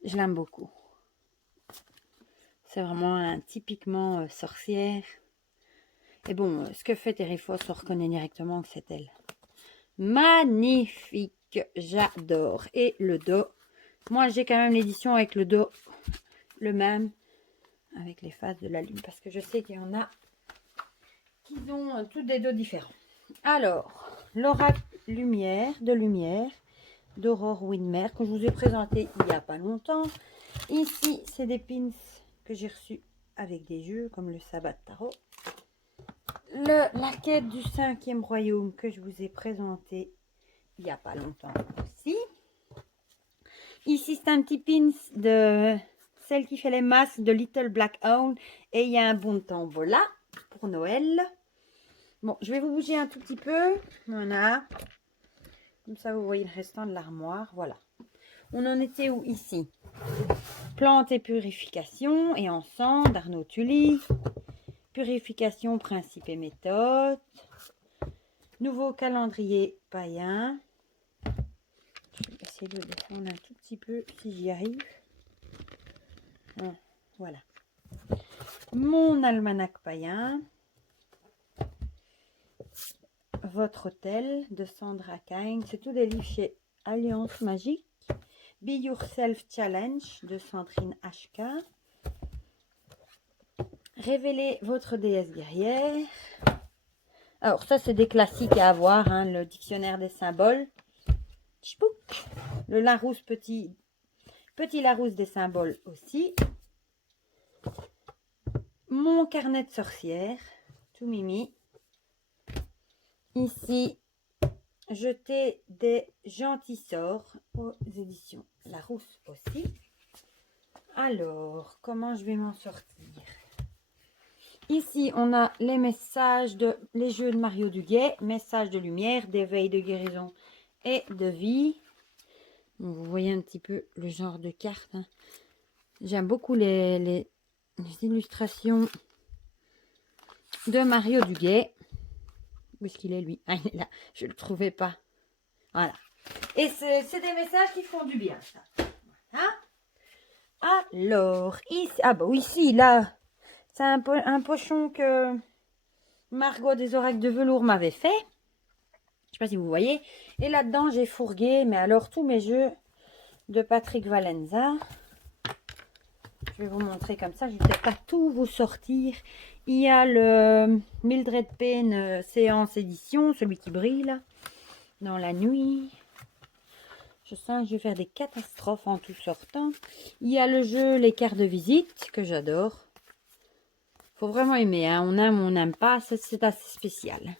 Je l'aime beaucoup. C'est vraiment typiquement sorcière. Et bon, ce que fait Terrifos, on reconnaît directement que c'est elle. Magnifique. J'adore. Et le dos. Moi, j'ai quand même l'édition avec le dos le même. Avec les faces de la lune. Parce que je sais qu'il y en a qui ont tous des dos différents. Alors, l'oracle lumière d'Aurore Winmer que je vous ai présenté il n'y a pas longtemps. Ici, c'est des pins que j'ai reçus avec des jeux comme le sabbat de tarot. La quête du 5e royaume que je vous ai présenté il n'y a pas longtemps aussi. Ici, c'est un petit pins de celle qui fait les masques de Little Black Owl. Et il y a un bon temps, voilà, pour Noël. Bon, je vais vous bouger un tout petit peu. Voilà. Comme ça, vous voyez le restant de l'armoire. Voilà. On en était où ici? Plantes et purification et encens d'Arnaud Tully. Purification, principe et méthode. Nouveau calendrier païen. Je vais essayer de le descendre un tout petit peu si j'y arrive. Voilà. Mon almanach païen. Votre hôtel de Sandra Kine. C'est tous des livres chez Alliance Magique. Be Yourself Challenge de Sandrine HK. Révélez votre déesse guerrière. Alors ça c'est des classiques à avoir, hein, le dictionnaire des symboles. Tchpouk. Le Larousse petit Larousse des symboles aussi. Mon carnet de sorcière, tout mimi. Ici, jeter des gentils sorts aux éditions Larousse aussi. Alors, comment je vais m'en sortir? Ici, on a les messages les jeux de Mario Duguay, messages de lumière, d'éveil, de guérison et de vie. Donc, vous voyez un petit peu le genre de carte. Hein. J'aime beaucoup les illustrations de Mario Duguay. Où est-ce qu'il est, lui? Ah, il est là. Je ne le trouvais pas. Voilà. Et c'est des messages qui font du bien, ça. Voilà. Alors, ici... Ah, bah oui, ici, là... C'est un pochon que Margot des Oracles de Velours m'avait fait. Je ne sais pas si vous voyez. Et là-dedans, j'ai fourgué, mais alors, tous mes jeux de Patrick Valenza. Je vais vous montrer comme ça. Je ne vais peut-être pas tout vous sortir. Il y a le Mildred Payne séance édition, celui qui brille là, dans la nuit. Je sens que je vais faire des catastrophes en tout sortant. Il y a le jeu Les cartes de visite, que j'adore. Faut vraiment aimer, hein. On aime ou on n'aime pas, c'est assez spécial.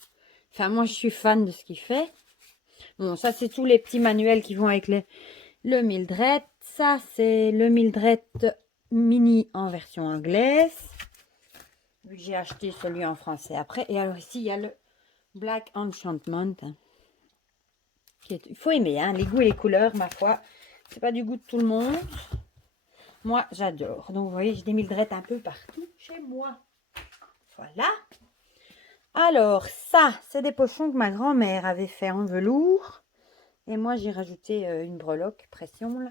Enfin, moi, je suis fan de ce qu'il fait. Bon, ça, c'est tous les petits manuels qui vont avec le Mildred. Ça, c'est le Mildred Mini en version anglaise. Vu que j'ai acheté celui en français après. Et alors ici, il y a le Black Enchantment. Il faut aimer, hein, les goûts et les couleurs, ma foi. C'est pas du goût de tout le monde. Moi, j'adore. Donc, vous voyez, j'ai des Mildred un peu partout chez moi. Voilà. Alors, ça, c'est des pochons que ma grand-mère avait fait en velours. Et moi, j'ai rajouté une breloque pression. Là.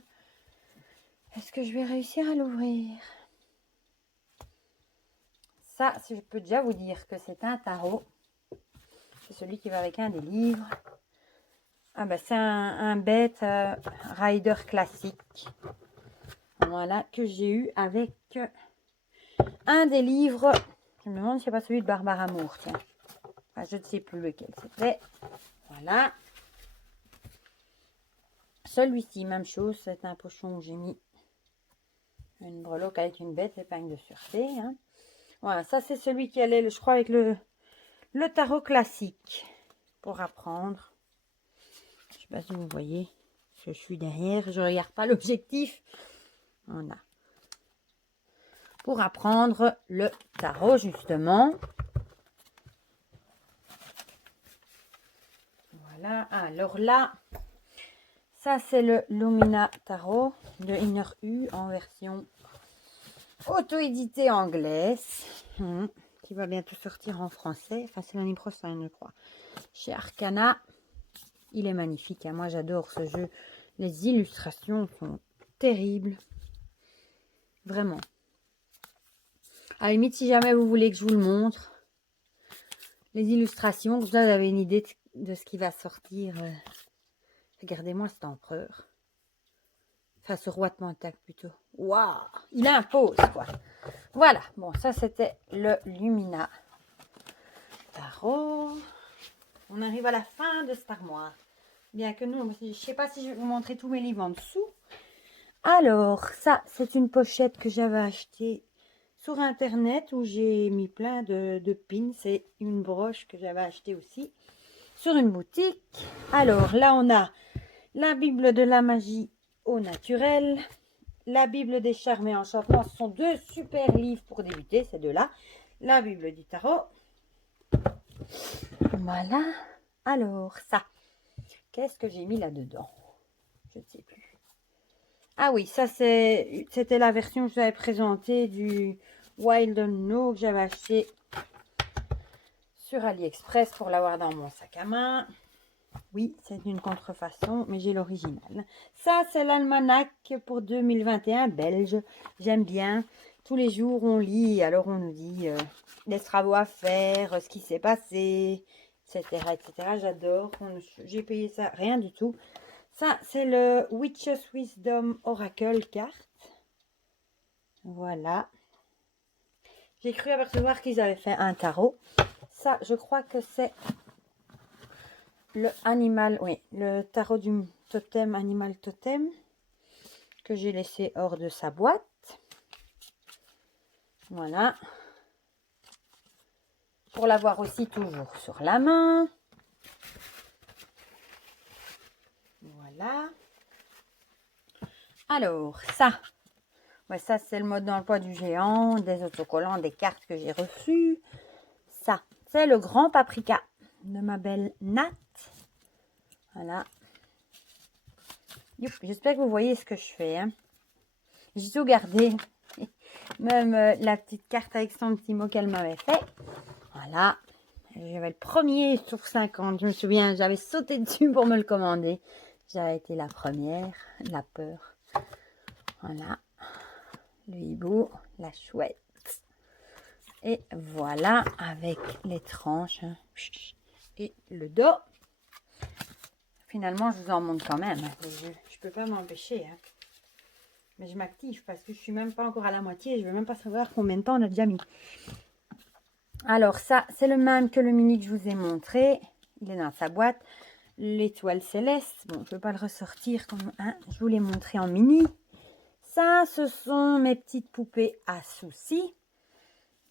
Est-ce que je vais réussir à l'ouvrir? Ça, je peux déjà vous dire que c'est un tarot. C'est celui qui va avec un des livres. Ah ben, c'est un bête rider classique. Voilà, que j'ai eu avec un des livres. Je me demande si c'est pas celui de Barbara Amour, tiens. Enfin, je ne sais plus lequel c'était. Voilà. Celui-ci, même chose, c'est un pochon où j'ai mis une breloque avec une bête épingle de sûreté. Hein. Voilà, ça c'est celui qui allait, je crois, avec le tarot classique pour apprendre. Je ne sais pas si vous voyez. Je suis derrière, je ne regarde pas l'objectif. Voilà. Pour apprendre le tarot, justement. Voilà. Alors là, ça c'est le Lumina Tarot de Inner U en version auto-éditée anglaise. Qui va bientôt sortir en français. Enfin, c'est l'année prochaine, je crois. Chez Arcana. Il est magnifique. Hein. Moi, j'adore ce jeu. Les illustrations sont terribles. Vraiment. À la limite, si jamais vous voulez que je vous le montre, les illustrations, vous avez une idée de ce qui va sortir. Regardez-moi cet empereur. Enfin, ce roi de Pentacle plutôt. Waouh! Il impose, quoi. Voilà. Bon, ça, c'était le Lumina Tarot. On arrive à la fin de cette armoire. Bien que non, je ne sais pas si je vais vous montrer tous mes livres en dessous. Alors, ça, c'est une pochette que j'avais achetée sur Internet où j'ai mis plein de pins. C'est une broche que j'avais achetée aussi sur une boutique. Alors, là, on a la Bible de la magie au naturel, la Bible des charmes et enchantements. Ce sont deux super livres pour débuter, ces deux-là. La Bible du tarot. Voilà. Alors, ça. Qu'est-ce que j'ai mis là-dedans? Je ne sais plus. Ah oui, ça c'était la version que je vous avais présentée du Wild No que j'avais acheté sur AliExpress pour l'avoir dans mon sac à main. Oui, c'est une contrefaçon, mais j'ai l'original. Ça, c'est l'almanach pour 2021 belge. J'aime bien. Tous les jours, on lit. Alors, on nous dit les travaux à faire, ce qui s'est passé, etc. etc. J'adore. J'ai payé ça, rien du tout. Ça, c'est le Witch's Wisdom Oracle carte. Voilà. J'ai cru apercevoir qu'ils avaient fait un tarot. Ça, je crois que c'est le animal, oui, le tarot du totem, animal totem, que j'ai laissé hors de sa boîte. Voilà. Pour l'avoir aussi toujours sur la main. Voilà. Alors, ça. Ouais, ça, c'est le mode d'emploi du géant, des autocollants, des cartes que j'ai reçues. Ça, c'est le grand paprika de ma belle Nat. Voilà. J'espère que vous voyez ce que je fais. Hein. J'ai tout gardé. Même la petite carte avec son petit mot qu'elle m'avait fait. Voilà. J'avais le premier sur 50. Je me souviens, j'avais sauté dessus pour me le commander. J'avais été la première. La peur. Voilà. Le hibou. La chouette. Et voilà avec les tranches. Et le dos. Finalement, je vous en montre quand même. Je peux pas m'empêcher. Hein. Mais je m'active parce que je suis même pas encore à la moitié. Je ne veux même pas savoir combien de temps on a déjà mis. Alors ça, c'est le même que le mini que je vous ai montré. Il est dans sa boîte. L'étoile céleste. Bon, je ne peux pas le ressortir comme je vous l'ai montré en mini. Ça, ce sont mes petites poupées à soucis.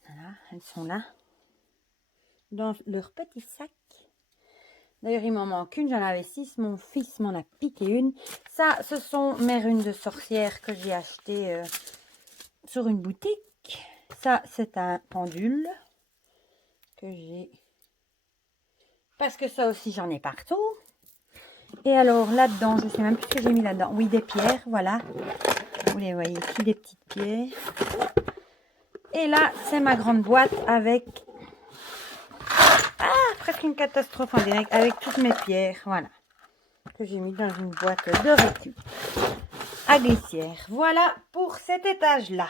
Voilà, elles sont là. Dans leur petit sac. D'ailleurs, il m'en manque une. J'en avais 6. Mon fils m'en a piqué une. Ça, ce sont mes runes de sorcière que j'ai achetées sur une boutique. Ça, c'est un pendule que j'ai. Parce que ça aussi, j'en ai partout. Et alors, là-dedans, je ne sais même plus ce que j'ai mis là-dedans. Oui, des pierres, voilà. Vous les voyez ici, des petites pierres. Et là, c'est ma grande boîte avec... presque une catastrophe en direct. Avec toutes mes pierres, voilà. Que j'ai mis dans une boîte de récup à glissière. Voilà pour cet étage-là.